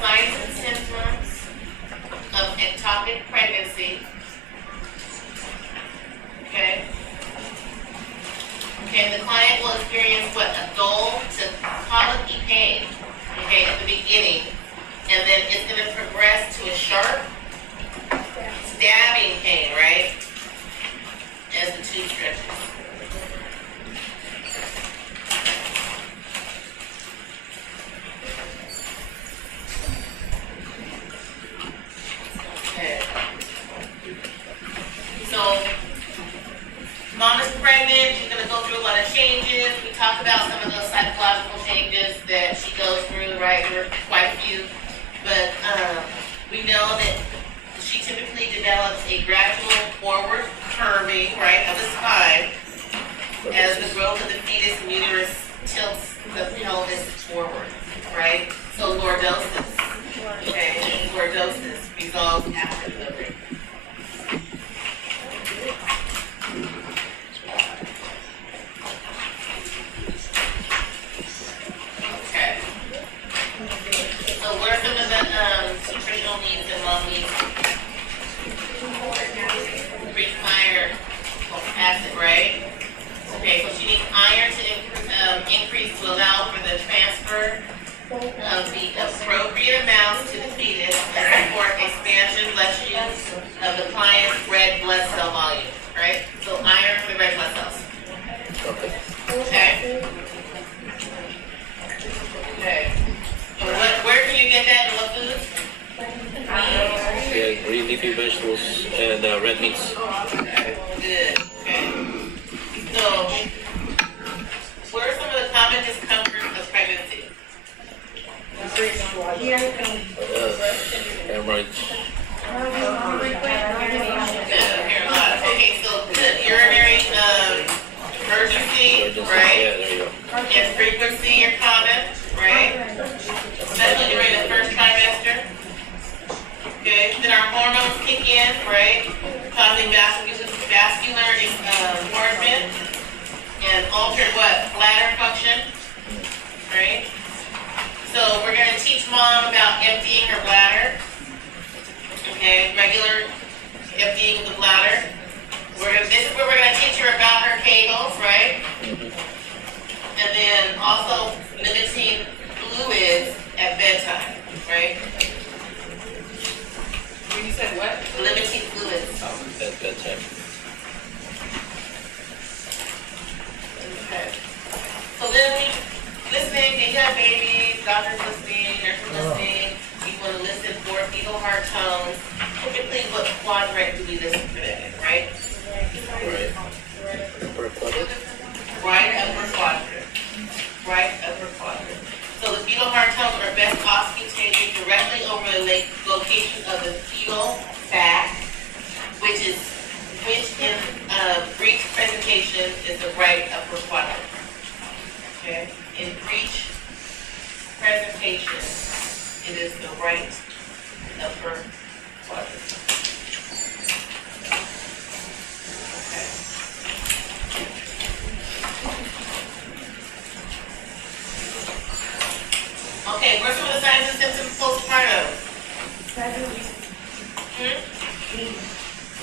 Signs and symptoms of ectopic pregnancy. Okay. Okay, the client will experience what? A dull to colicky pain, okay, at the beginning. And then it's going to progress to a sharp, stabbing pain, right? As the tube stretches. Okay. So, mom is pregnant, she's going to go through a lot of changes. We talked about some of those psychological changes that she goes through, right? There were quite a few. But we know that she typically develops a gradual forward curving, right, of the spine as the growth of the fetus and uterus tilts the pelvis forward, right? So lordosis, okay, lordosis resolves after delivery. What are some of the nutritional needs that mom needs? Increase iron acid, right? Okay, so she needs iron to increase to allow for the transfer of the appropriate amounts to the fetus and support expansion, less use of the client's red blood cell volume, right? So iron for the red blood cells. Okay. Okay. Where can you get that and what foods? Yeah, green leafy vegetables and red meats. Okay, good. Okay. So, what are some of the common discomforts of pregnancy? Hemorrhoids. Okay, so good. Urinary urgency, right? Yeah, there you go. And frequency are common, right? Especially during the first trimester. Okay, then our hormones kick in, right? Causing vascular enlargement and altered what? Bladder function, right? So we're going to teach mom about emptying her bladder. Okay, regular emptying of the bladder. This is where we're going to teach her about her Kegels, right? And then also limiting fluids at bedtime, right? You said what? Limiting fluids. At bedtime. Okay. So then listening, you have babies, doctors listening, nurses listening. You want to listen for fetal heart tones. Typically, what quadrant do we listen for that in, right? Right. Upper quadrant. Right upper quadrant. Right upper quadrant. So the fetal heart tones are best auscultated directly over the location of the fetal sac, which in breech presentation is the right upper quadrant. Okay? In breech presentation, it is the right upper quadrant. Okay. Okay, what are some of the signs and symptoms postpartum?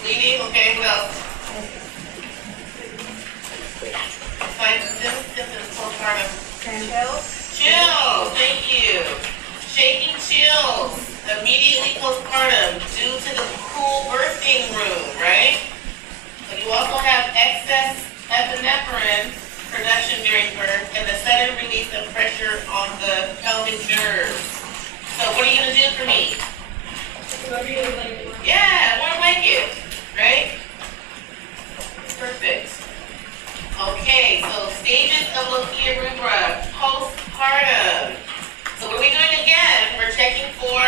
Bleeding, okay, what else? Signs and symptoms postpartum. Chills, thank you. Shaking chills immediately postpartum due to the cool birthing room, right? But you also have excess epinephrine production during birth and the sudden release of pressure on the pelvic nerves. So what are you gonna do for me? Yeah, warm blanket, right? Perfect. Okay, so stages of lochia rubra postpartum. So what are we doing again? We're checking for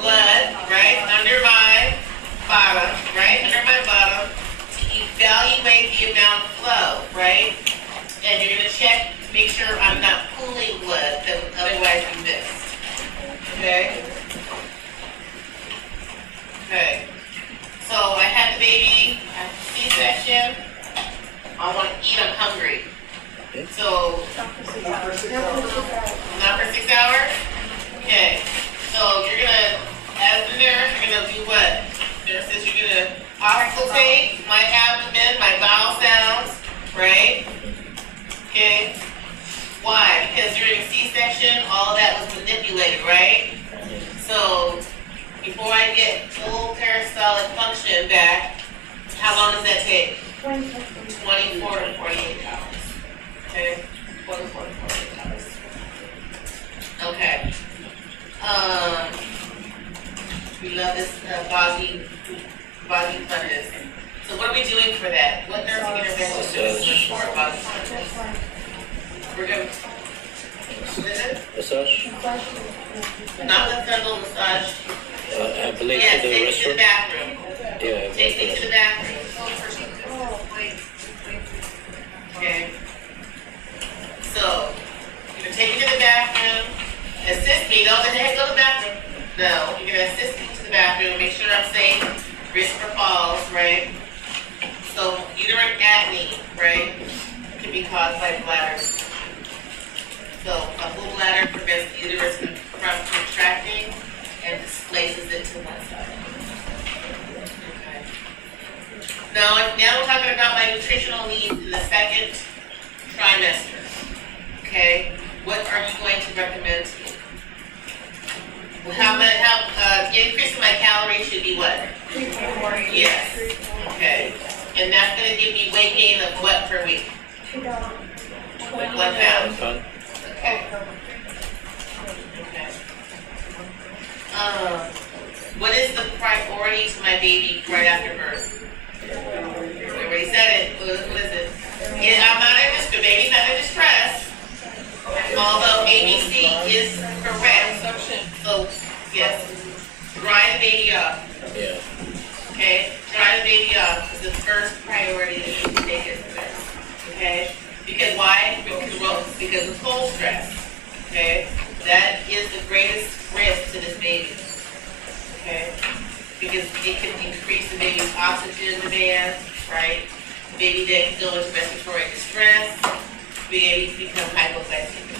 blood, right, under my bottom, right, under my bottom, to evaluate the amount of flow, right? And you're gonna check to make sure I'm not pooling blood that would otherwise be missed. Okay? Okay. So I had the baby, I had the C-section. I want to eat, I'm hungry. So, not for 6 hours? Okay. So you're gonna, as the nurse, you're gonna do what? Nurse says you're gonna auscultate my abdomen, my bowel sounds, right? Okay. Why? Because during C-section, all that was manipulated, right? So before I get full peristaltic function back, how long does that take? 24 to 48 hours. Okay, 24 to 48 hours. Okay. We love this boggy sponges. So what are we doing for that? What nursing intervention is this for boggy sponges? We're going to, what is it? Massage? Not the frontal massage. I believe Yes, to the take it to the restroom. bathroom. Yeah, Take it to the bathroom. Okay. So, you're gonna take me to the bathroom, assist me, don't let the head go to the bathroom. No, you're gonna assist me to the bathroom, make sure I'm safe, risk for falls, right? So, uterine atony, right, can be caused by bladders. So, a full bladder prevents the uterus from contracting and displaces it to one side. Okay. Now we're talking about my nutritional needs in the second trimester. Okay, what are you going to recommend to me? The increase in my calories should be what? Yes. Okay. And that's going to give me weight gain of what per week? 1 pound. Fun. Okay. What is the priority to my baby right after birth? We already said it. What is it? I'm not in distress. Baby's not in distress. Although ABC is correct. So, yes. Dry the baby off. Yeah. Okay? Dry the baby off is the first priority that you take as a nurse. Okay? Because why? Because of cold stress. Okay? That is the greatest risk to this baby. Okay? Because it can increase the baby's oxygen demand, right? The baby then can go into respiratory distress. The baby can become hypoglycemic.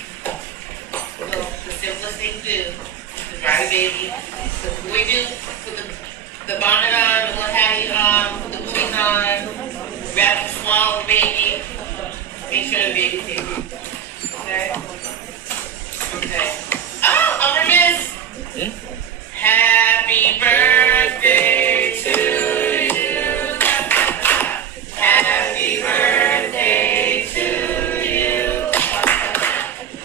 So the simplest thing to do is to dry the baby. So what we do, put the bonnet on, the little hattie on, put the booties on, wrap the small baby, make sure the baby's safe. Okay? Okay. Oh, I'm remiss. Happy birthday to you. Happy birthday to you.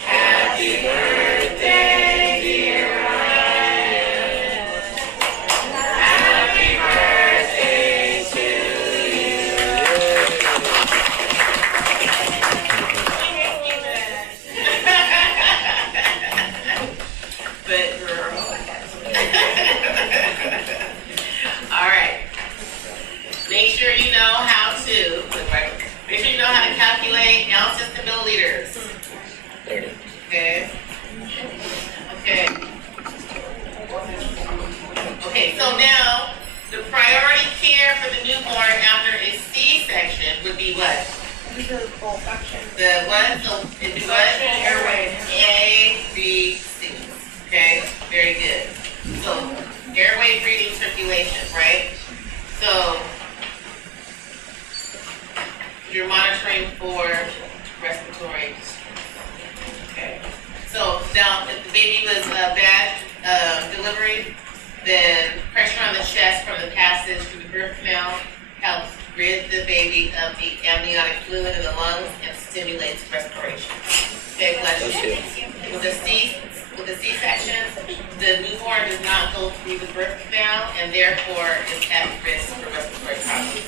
Happy birthday, dear Ryan. Happy birthday to you. But girl. All right. Make sure you know how to, make sure you know how to calculate ounces to milliliters. 30. Okay. Okay. Okay, so now the priority care for the newborn after a C-section would be what? The what? So it'd be what? Airway. A, B, C. Very good. So, airway, breathing, circulation, right? So, you're monitoring for respiratory. Okay. So, now, if the baby was bad delivery, then pressure on the chest from the passage through the birth canal helps rid the baby of the amniotic fluid in the lungs and stimulates respiration. Okay, bless you. With a C-section, the newborn does not go through the birth canal and therefore is at risk for respiratory problems.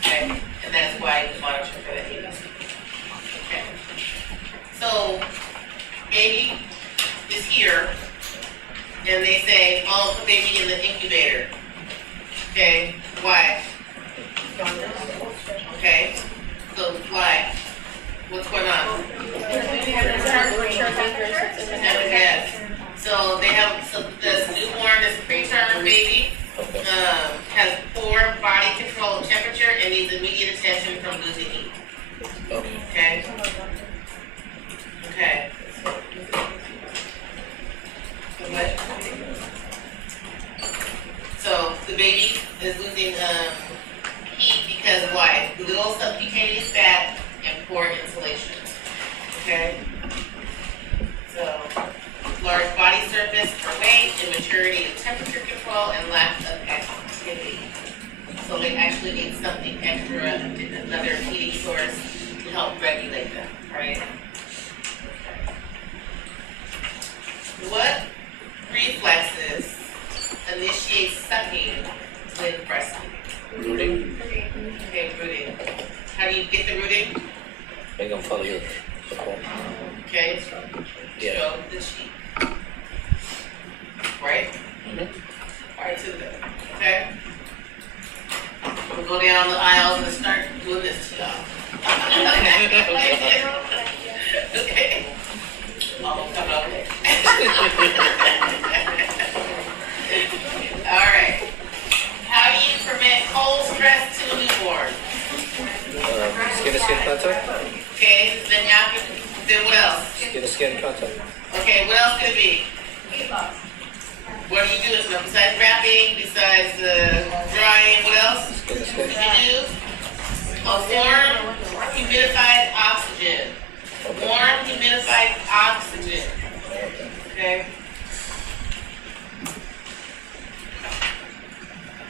Okay, and that's why we monitor for that baby. Okay. So, baby is here, and they say, oh, put baby in the incubator. Okay, why? Okay, so why? What's going on? Yes. So they have, so this newborn, this preterm baby, has poor body control of temperature and needs immediate attention from losing heat. Okay? Okay. What? So the baby is losing heat because why? Little subcutaneous fat and poor insulation. Okay? So, large body surface for weight, immaturity in temperature control, and lack of activity. So they actually need something extra, another heating source to help regulate them, right? What reflexes initiate sucking when breastfeeding? Rooting. Okay, rooting. How do you get the rooting? Make them follow your support. Okay, Yeah. show the sheet. Right? Right to the, okay? We'll go down the aisles and start doing this to y'all. Okay. Almost coming over there. All right. How do you prevent cold stress to the newborn? Skin to skin contact. Okay, then what else? Skin to skin contact. Okay, what else could it be? What do you do besides wrapping, besides drying, what else? Skin to What skin. do you do? Warm, humidified oxygen. Warm, humidified oxygen. Okay.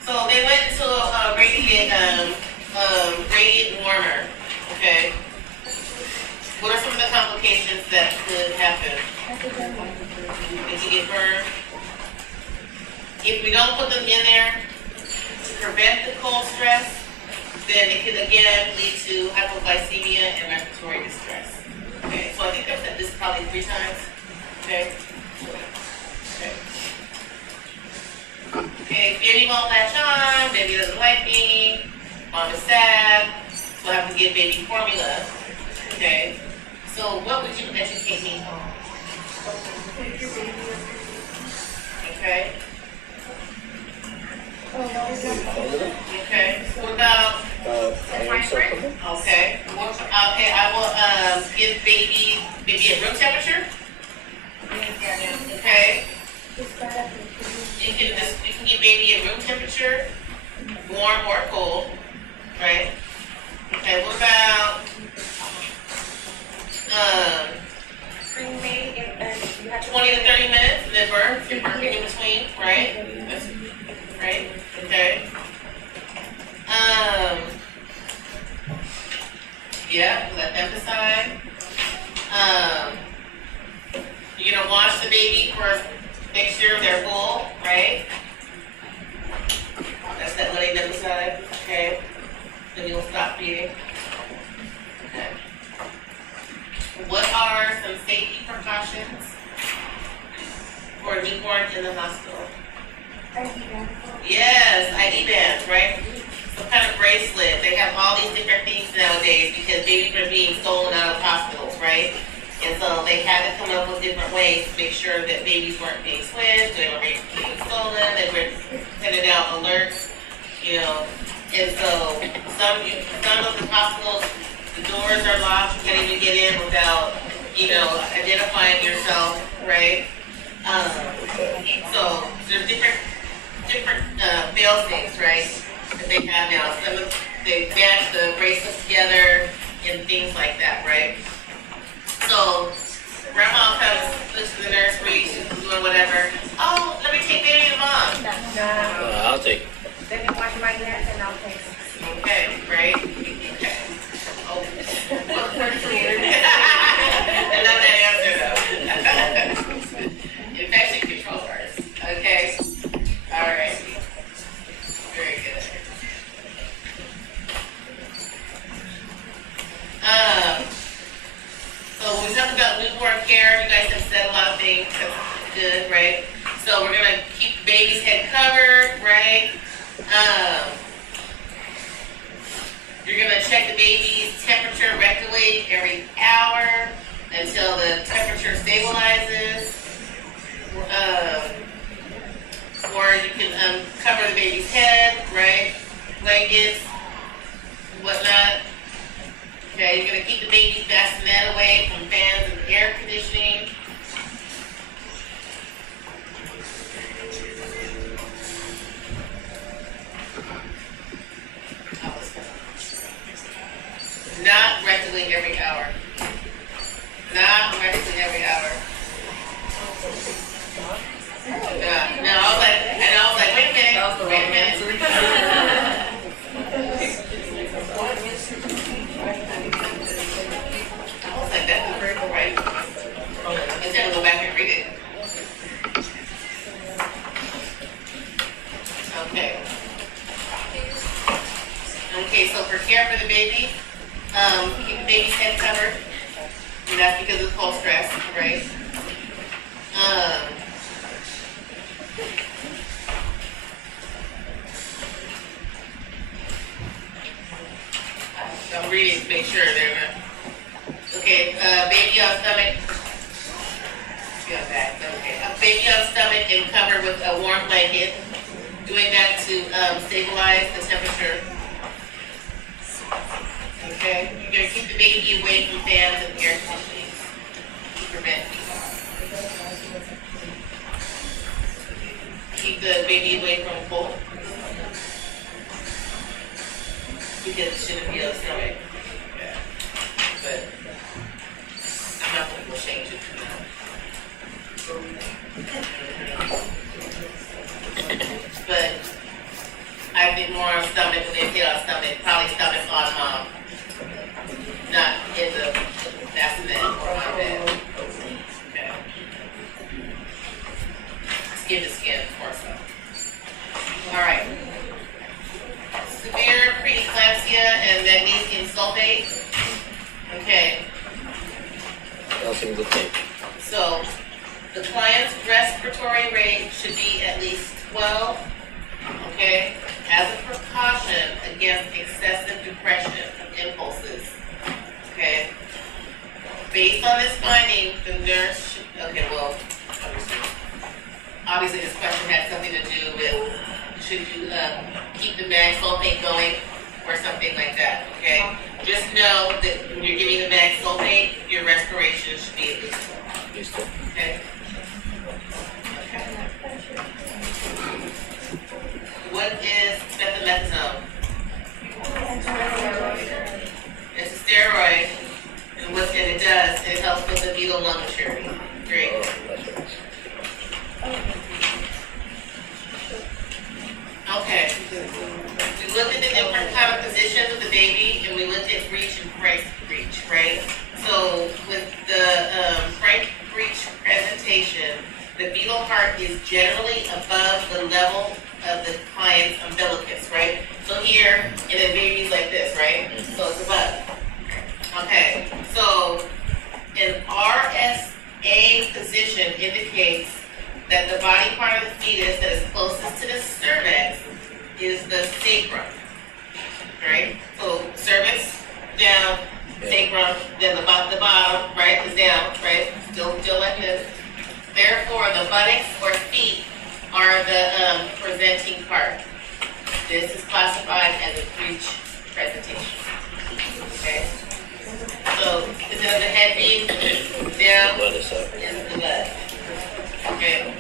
So they went to a radiant warmer. Okay. What are some of the complications that could happen? If you get burned? If we don't put them in there to prevent the cold stress, then it could again lead to hypoglycemia and respiratory distress. Okay, so I think I've said this probably 3 times. Okay. Okay. Okay, baby won't latch on, baby doesn't like me, mom is sad, so I have to give baby formula. Okay. So what would you educate me on? Okay. Okay. What about Iron supplement. okay? Okay, I will give baby at room temperature. Okay. You can give baby at room temperature, warm or cold, right? Okay. What about 20 to 30 minutes, and then burping in between, right? Right? Okay. Yeah, let emphasize. You're gonna wash the baby first, make sure they're full, right? That's that letting them decide, okay? Then you'll stop feeding. Okay. What are some safety precautions for a newborn in the hospital? Yes, ID bands, right? Some kind of bracelet. They have all these different things nowadays because babies are being stolen out of hospitals, right? And so they had to come up with different ways to make sure that babies weren't being switched, they weren't being stolen, they were sending out alerts, you know. And so some of the hospitals, the doors are locked, you can't even get in without, you know, identifying yourself, right? So there's different fail safes, right? That they have now. Some of they match the bracelets together and things like that, right? So grandma comes, looks to the nursery, she's doing whatever. Oh, let me take baby to mom. I'll take it. Let me wash my hands and I'll take it. Okay, right? Okay. Oh. I love that answer though. Infection control first. Okay. All right. Very good. So when we talk about newborn care, you guys have said a lot of things. That's good, right? So we're gonna keep the baby's head covered, right? You're gonna check the baby's temperature rectally every hour until the temperature stabilizes. Or you can cover the baby's head, right? Blankets, whatnot. Okay, you're gonna keep the baby's bassinet away from fans and air conditioning. Not rectally every hour. Not rectally every hour. No, I was like, wait a minute. I was like, that's very cool, right? Let's have to go back and read it. Okay. Okay, so for care for the baby, keep the baby's head covered. And that's because of cold stress, right? I'm reading to make sure they're not. Okay, baby on stomach. Yeah, back. Okay. Baby on stomach and covered with a warm blanket. Doing that to stabilize the temperature. Okay, you're going to keep the baby away from fans and air conditioning to prevent fever. Keep the baby away from cold because it shouldn't be on the stomach. Yeah. But I'm not going to change it but I think more on stomach when they hit on stomach, probably stomach on mom. Not in the bassinet or my bed. Okay. Skin to skin, of course. Alright. Severe preeclampsia and magnesium sulfate. Okay. Calcium glutamate. So the client's respiratory rate should be at least 12. Okay. As a precaution against excessive depression impulses. Okay. Based on this finding, the nurse should, okay, well, obviously this question had something to do with should you keep the mag sulfate going or something like that, okay? Just know that when you're giving the mag sulfate, your respiration should be at least 12, okay? What is methomethazone? It's a steroid, and what it does, it helps with the fetal lung maturity. Great. Okay. We looked at the different kind of positions of the baby, and we looked at breech and frank breech, right? So with the frank breech presentation, the fetal heart is generally above the level of the client's umbilicus, right? So here, and then baby's like this, right? So it's above. Okay, so an RSA position indicates that the body part of the fetus that is closest to the cervix is the sacrum, right? So cervix down, sacrum, then the bottom, right, is down, right? Still like this. Therefore, the buttocks or feet are the presenting part. This is classified as a breech presentation. Okay? So instead of the head being down, is the butt. Okay?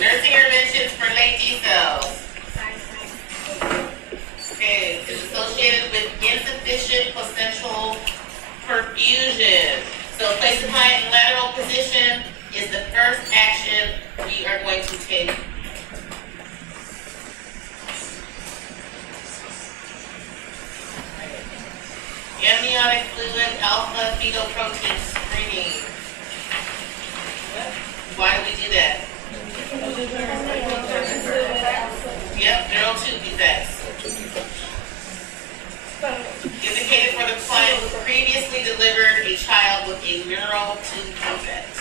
Nursing interventions for late D cells. Okay, it's associated with insufficient placental perfusion. So place the client in lateral position is the first action we are going to take. Amniotic fluid alpha fetal protein screening. Why do we do that? Yep, neural tube defects. Indicated for the client who previously delivered a child with a neural tube defect.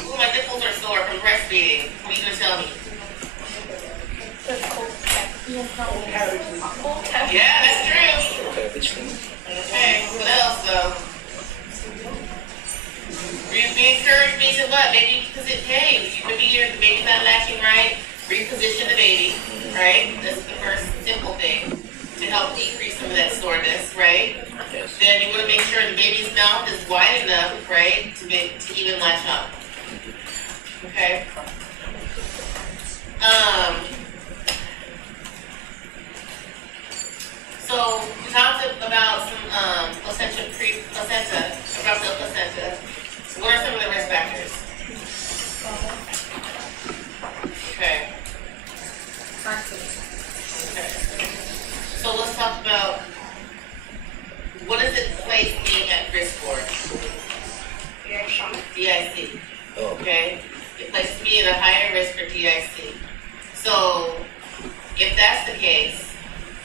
Ooh, my nipples are sore from breastfeeding. What are you gonna tell me? Yeah, that's true. Okay, what else though? We encourage me to what? Maybe because it hey, maybe the baby's not latching right. Reposition the baby, right? That's the first simple thing to help decrease some of that soreness, right? Yes. Then you want to make sure the baby's mouth is wide enough, right, to even latch up. Okay. So we talked about some placenta, abruptal placenta. What are some of the risk factors? Okay. Okay. So let's talk about what does it place me at risk for? DIC. Okay. It places me at a higher risk for DIC. So if that's the case,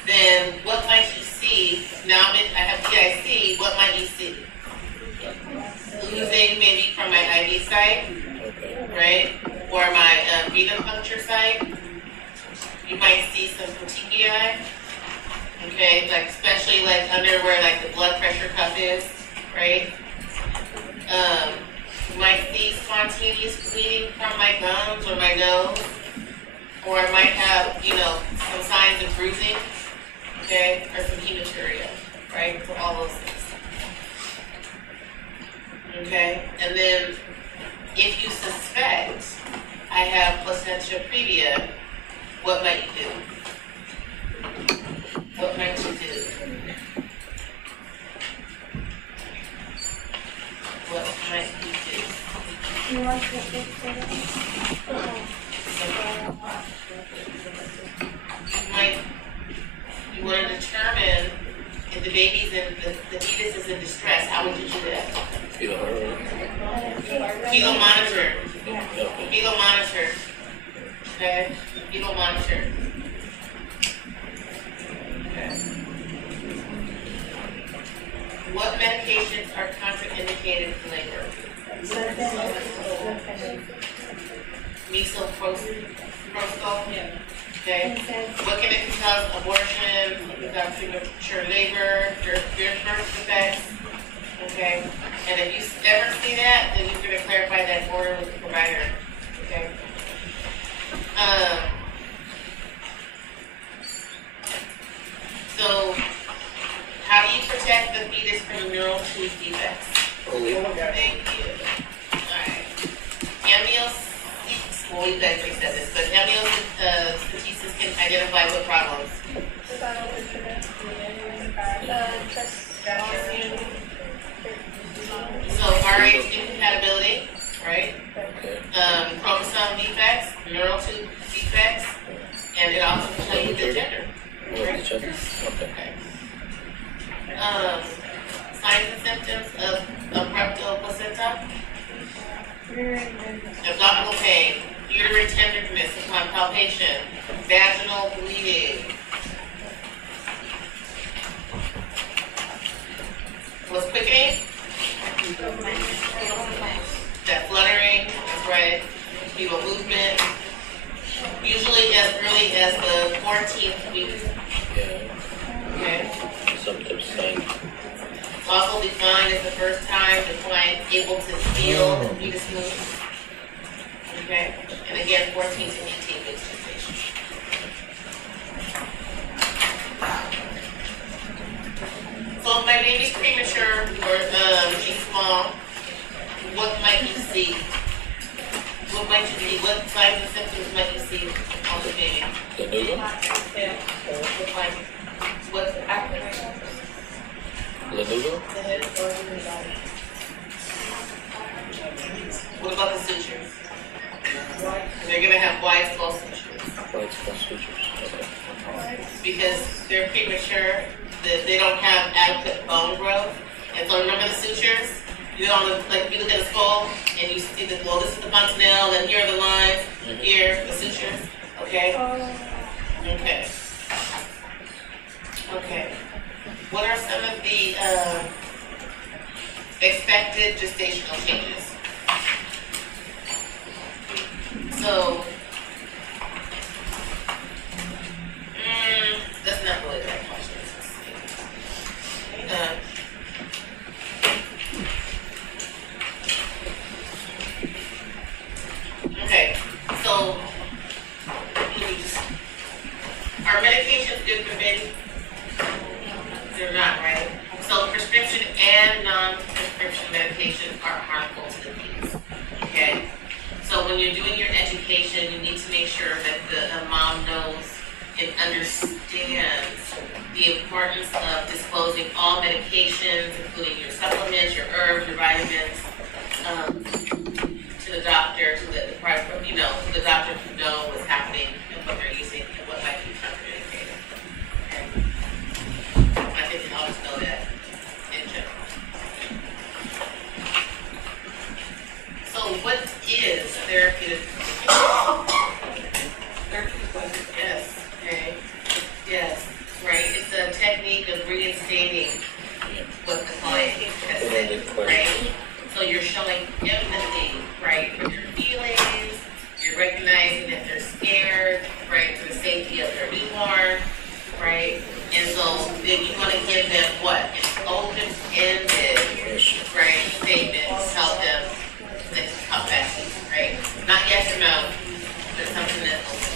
then what might you see? Now I have DIC, what might you see? Losing maybe from my IV site, right? Or my venipuncture site. You might see some petechiae, okay? Like especially like under where like the blood pressure cuff is, right? You might see spontaneous bleeding from my gums or my nose. Or I might have, some signs of bruising, okay, or some hematuria, right, for all those things. Okay, and then if you suspect I have placenta previa, what might you do? What might you do? What might you do? You want to determine if the baby's in the fetus is in distress. How would you do that? Fetal monitor. Fetal monitor. Okay. Fetal monitor. Okay. What medications are contraindicated in labor? Misoprostol. Okay. What can it cause? Abortion, premature labor, birth defects. Okay. And if you ever see that, then you're going to clarify that order with the provider. Okay. So, how do you protect the fetus from neural tube defects? Thank you. Alright. Amniocentesis, well, you guys already said this, but amniocentesis can identify what problems? So, RH incompatibility, right? Chromosome defects, neural tube defects, and it also can tell you the gender. Right? Okay. Signs and symptoms of abruptal placenta. Abdominal pain, uterine tenderness upon palpation, vaginal bleeding. What's quickening? That fluttering, that's right. Fetal movement. Usually as early as the 14th week. Okay. Sometimes sign. Also defined as the first time the client is able to feel the fetus move. Okay, and again, 14 to 18 weeks gestation. So if my baby's premature or she's small, see? What might you see? What signs and symptoms might you see on the baby? The new one? Yeah. Look like What's The new one? the head or the body. what about the sutures? They're gonna have wide slow sutures Right, sutures. Okay. because they're premature. They don't have adequate bone growth, and so remember the sutures. You know, like if you look at a skull and you see this is the fontanelle, and here are the lines. Here, the sutures. Okay. Okay. Okay. What are some of the expected gestational changes? So, that's not really that question. Okay, so are medications good for baby? They're not, right? So prescription and non-prescription medications are harmful to the fetus. Okay? So when you're doing your education, you need to make sure that the mom knows and understands the importance of disclosing all medications, including your supplements, your herbs, your vitamins, to the doctor, so that the doctor can know what's happening and what they're using and what might be contraindicated. Okay. I think you always know that in general. So what is therapeutic? Yes. Okay. Yes. Right. It's a technique of reinstating what the client has said. Right. So you're showing empathy, right, for their feelings. You're recognizing that they're scared, right, for the safety of their newborn, right? And so then you want to give them what? An open-ended, right, statement to help them to come back, right? Not yes or no, but something that's open.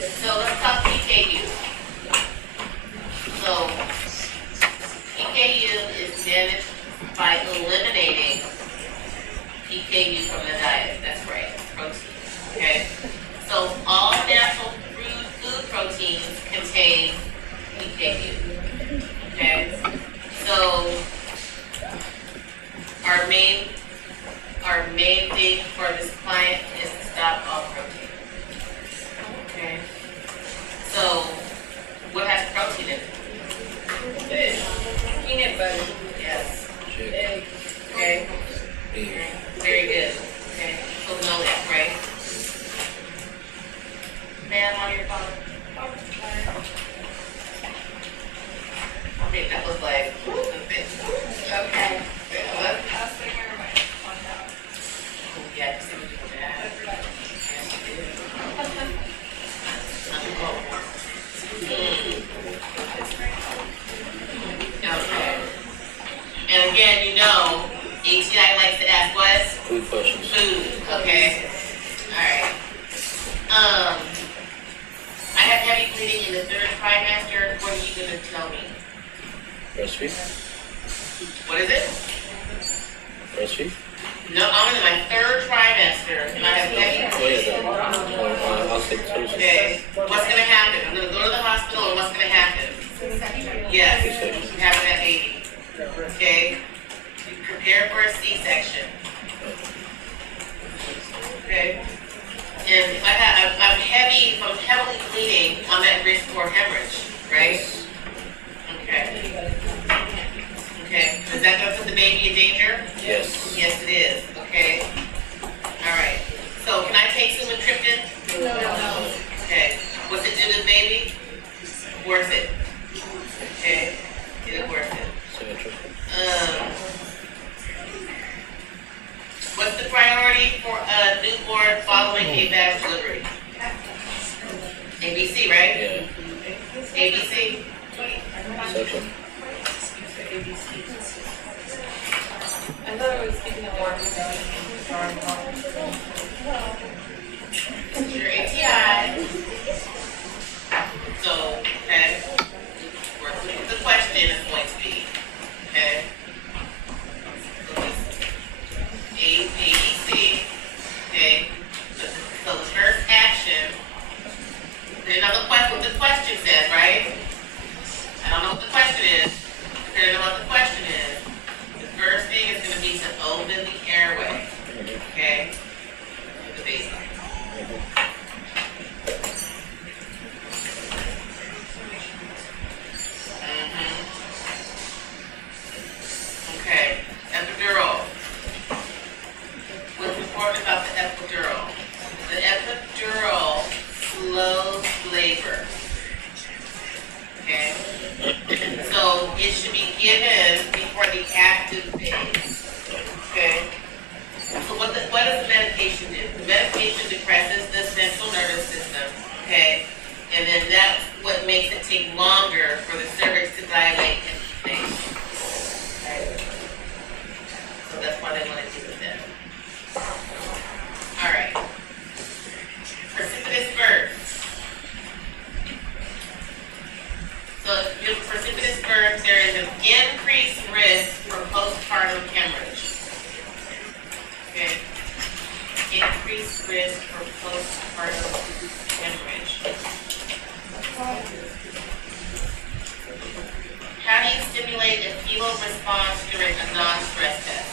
So let's talk PKU. So PKU is managed by eliminating PKU from the diet. That's right, protein. Okay? So all natural food proteins contain PKU. Okay? So our main thing for this client is to stop all protein. Okay? So what has protein in it? Fish, peanut butter, Yes. egg. Okay? Very good. Okay. So know that, right? Ma'am, on your phone? Okay, that was like, okay. What? Yeah, see what you did that. Yes, you did. Okay. And again, you know, ATI likes to ask what? Food questions. Food, okay. Alright. I have heavy bleeding in the third trimester. What are you gonna tell me? Breastfeed? What is it? Breastfeed? No, I'm in my third trimester and I have heavy Oh, yeah, bleeding. that. I'll take those. Okay. What's gonna happen? I'm gonna go to the hospital and what's gonna happen? Yes, you have that baby. Okay? You prepare for a C-section. Okay? And if I'm heavily bleeding, I'm at risk for hemorrhage, right? Okay. Okay. Is that gonna put the baby in danger? Yes. Yes, it is. Okay. All right. So can I take sumatriptan? No. Okay. What's it do to the baby? Worth it. Okay. Is it worth it? What's the priority for a newborn following a bad delivery? ABC, right? Yeah. ABC. Section. I thought it was keeping it warm. Your ATI. So, okay. Work with the question is going to be, okay. So it should be given before the active phase. Okay? So what does the medication do? The medication depresses the central nervous system, okay? And then that's what makes it take longer for the cervix to dilate and deflate. Okay? So that's why they want to do that. All right. Precipitous birth. So if you have precipitous birth, there is an increased risk for postpartum hemorrhage. Okay. Increased risk for postpartum hemorrhage. How do you stimulate a fetal response during a non-stress test?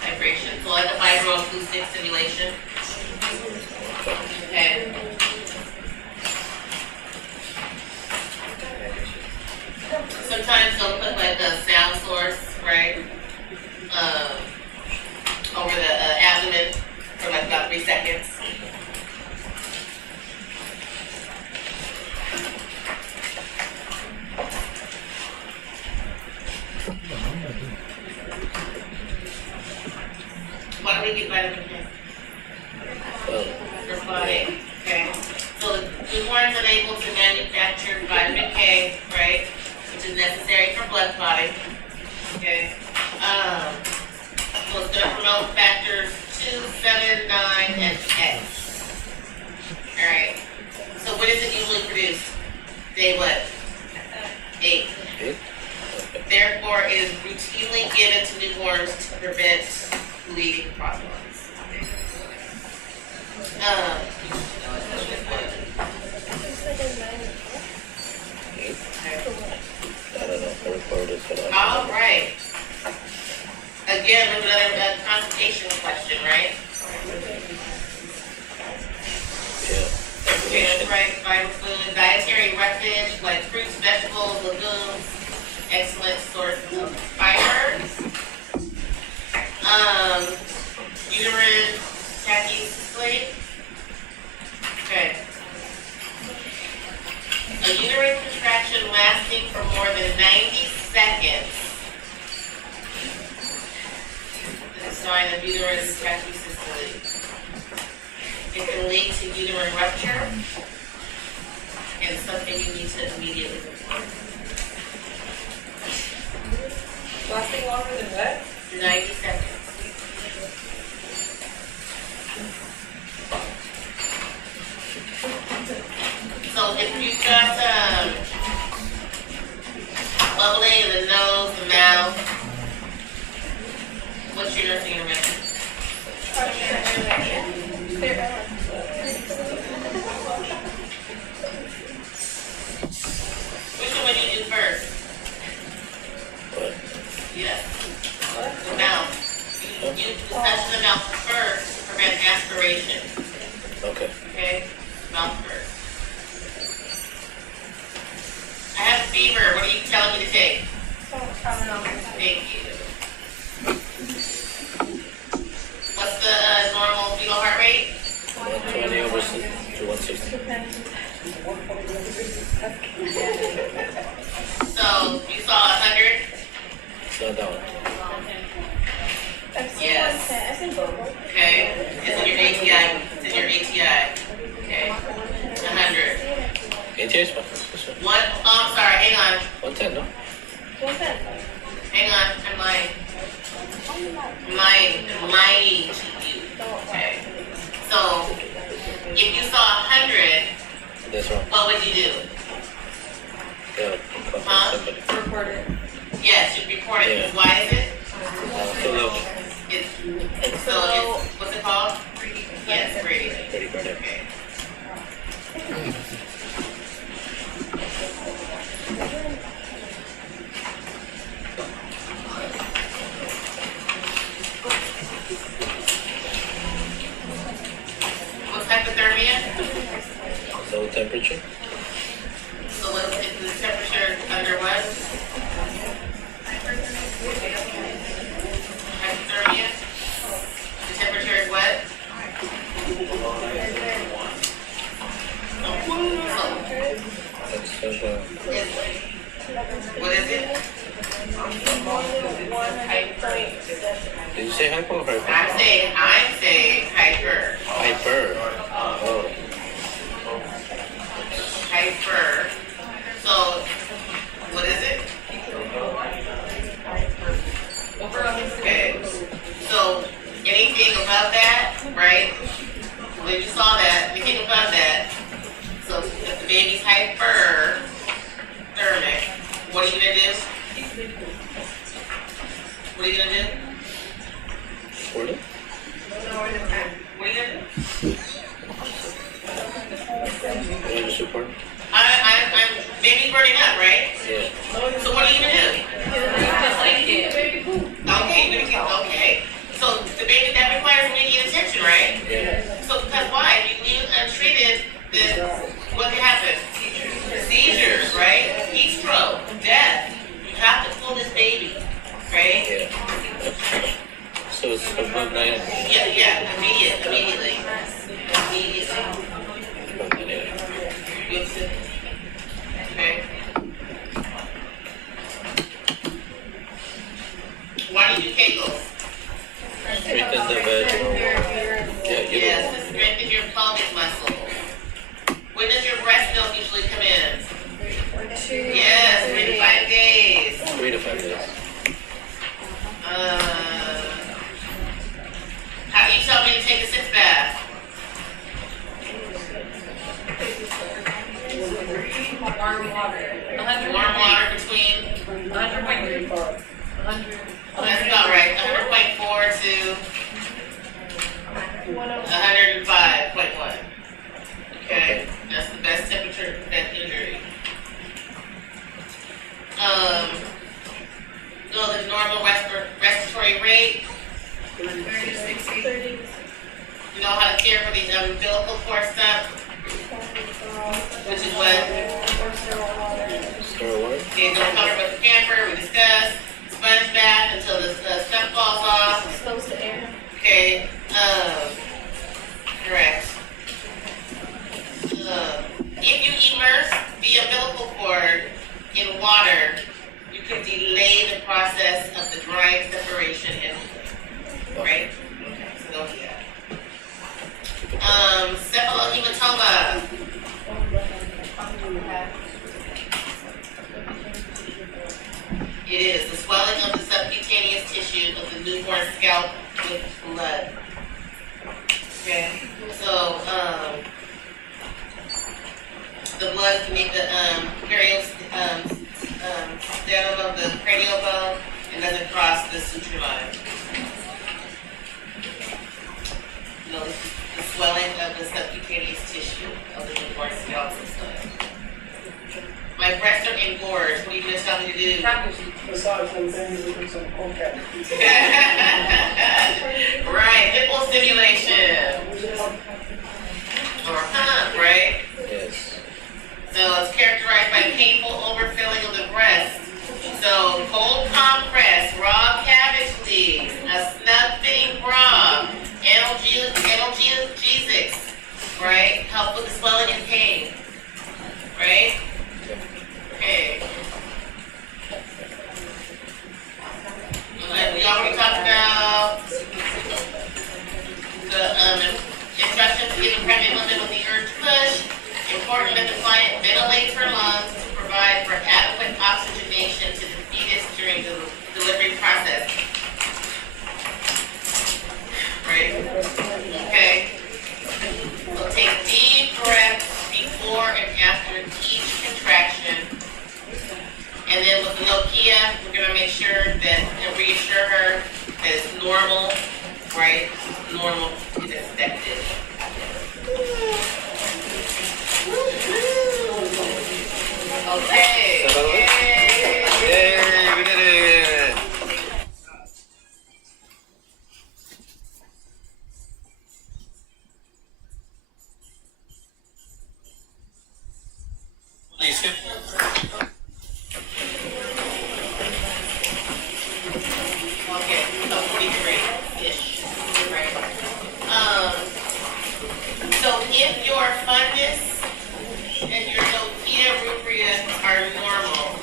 Vibration. So like a vibroacoustic stimulation. Okay. Sometimes they'll put like a sound source, right? Over the abdomen for like about 3 seconds. Why do we get vitamin K? For body. Okay. So the newborn's unable to manufacture vitamin K, right? Which is necessary for blood clotting. Okay. So it's going to promote factors 2, 7, 9, and X. Alright. So when is it usually produced? Day what? 8. Therefore, it is routinely given to newborns to prevent bleeding problems. All right. Again, another constipation question, right? Okay, that's right. Vital food, dietary refuge like fruits, vegetables, legumes, excellent source of fiber. Uterine tachycycline. Okay. A uterine contraction lasting for more than 90 seconds is a sign of uterine tachycycline. It can lead to uterine rupture and something you need to immediately report. Lasting longer than what? 90 seconds. So if you've got bubbling in the nose, the mouth, what's your nursing intervention? Which one would you do first? Yes. The mouth. You touch the mouth first to prevent aspiration. Okay. Okay? Mouth first. I have a fever. What are you telling me to take? Thank you. What's the normal fetal heart rate? 120 over 160. So you saw 100? It's not that one. Yes. Okay. It's in your ATI. It's in your ATI. Okay. 100. ATH is fine. This one. One. Oh, I'm sorry. Hang on. 110, no? Hang on. I'm lying. I'm lying to you. Okay. So if you saw 100, That's wrong. what would you do? Yeah. Huh? Somebody. Report it. Yes, you report it. Yeah. Why is it? Too low. It's what's it called? Yes, grading. Pretty good. Okay. What's hypothermia? Low temperature. So what's the temperature under what? Hypothermia? The temperature is what? What is it? Did you say hypo or hyper? I'm saying hyper. Hyper. Oh. Hyper. So, what is it? Okay. So, anything above that, right? When you saw that, anything above that, so if the baby's hyperthermic, what are you gonna do? What are you gonna do? Support it? What are you gonna do? You want to support it? I'm baby's burning up, right? Yeah. So what are you gonna do? Okay. So the baby, that requires immediate attention, right? Yeah. So because why? If you leave untreated, then what can happen? Seizures, right? Heat stroke, death. You have to pull this baby, right? Yeah. So it's above 900. Yeah, immediately. Above 900. Okay. Why do you do Kegels? Strengthen the vaginal wall. Yeah, you Yes, to strengthen your pelvic muscle. When does your breast milk usually come in? Yes, 3 to 5 days. 3 to 5 days. How do you tell me to take a sitz bath? Warm water. Warm water between, 100.3. that's about right, 100.4 to 105.1. Okay, that's the best temperature for that injury. The normal respiratory rate. 30 to 60. You know how to care for these umbilical cord stuff, which is what? Store water? Okay, don't cover with the pamper, we discussed. Sponge bath until the stuff falls off. Exposed to air. Okay, correct. If you immerse the umbilical cord in water, you can delay the process of the drying separation and, right? Okay, so don't do that. Cephalohematoma. It is the swelling of the subcutaneous tissue of the newborn scalp with blood. Okay, so the blood can make the stem of the cranial bone and doesn't cross the suture line. You know, the swelling of the subcutaneous tissue of the newborn scalp with blood. My breasts are engorged. What are you going to tell me to do? Massage them things with some okay. Right, nipple stimulation. Or pump, right? Yes. So it's characterized by painful overfilling of the breast. So cold compress, raw cabbage leaves, a snug fitting bra, analgesics, right? Help with the swelling and pain, right? Okay. We already talked about the instructions given pregnant women with the urge to push. Important that the client ventilates her lungs to provide for adequate oxygenation to the fetus during the delivery process. Right? Okay. So take deep breaths before and after each contraction. And then with the Nokia, we're going to make sure that and reassure her that it's normal, right? Normal is expected. Okay. Yay, we did it! Okay, so 43-ish, right? So if your fundus and your Nokia rubria are normal,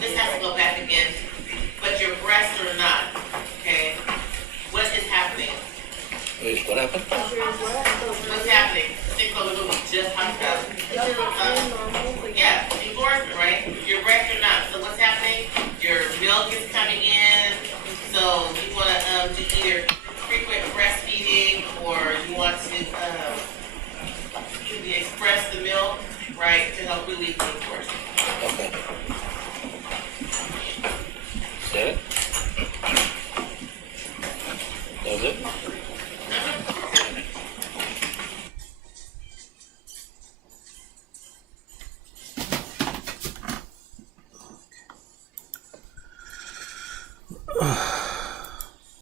What happened? What's happening? Think of it just hunched up. Yeah, engorgement, right? Your breasts are not. So what's happening? Your milk is coming in. So you want to do either frequent breastfeeding or you want to express the milk, right, to help relieve the engorgement. Okay. Is that it? That was it? Ugh.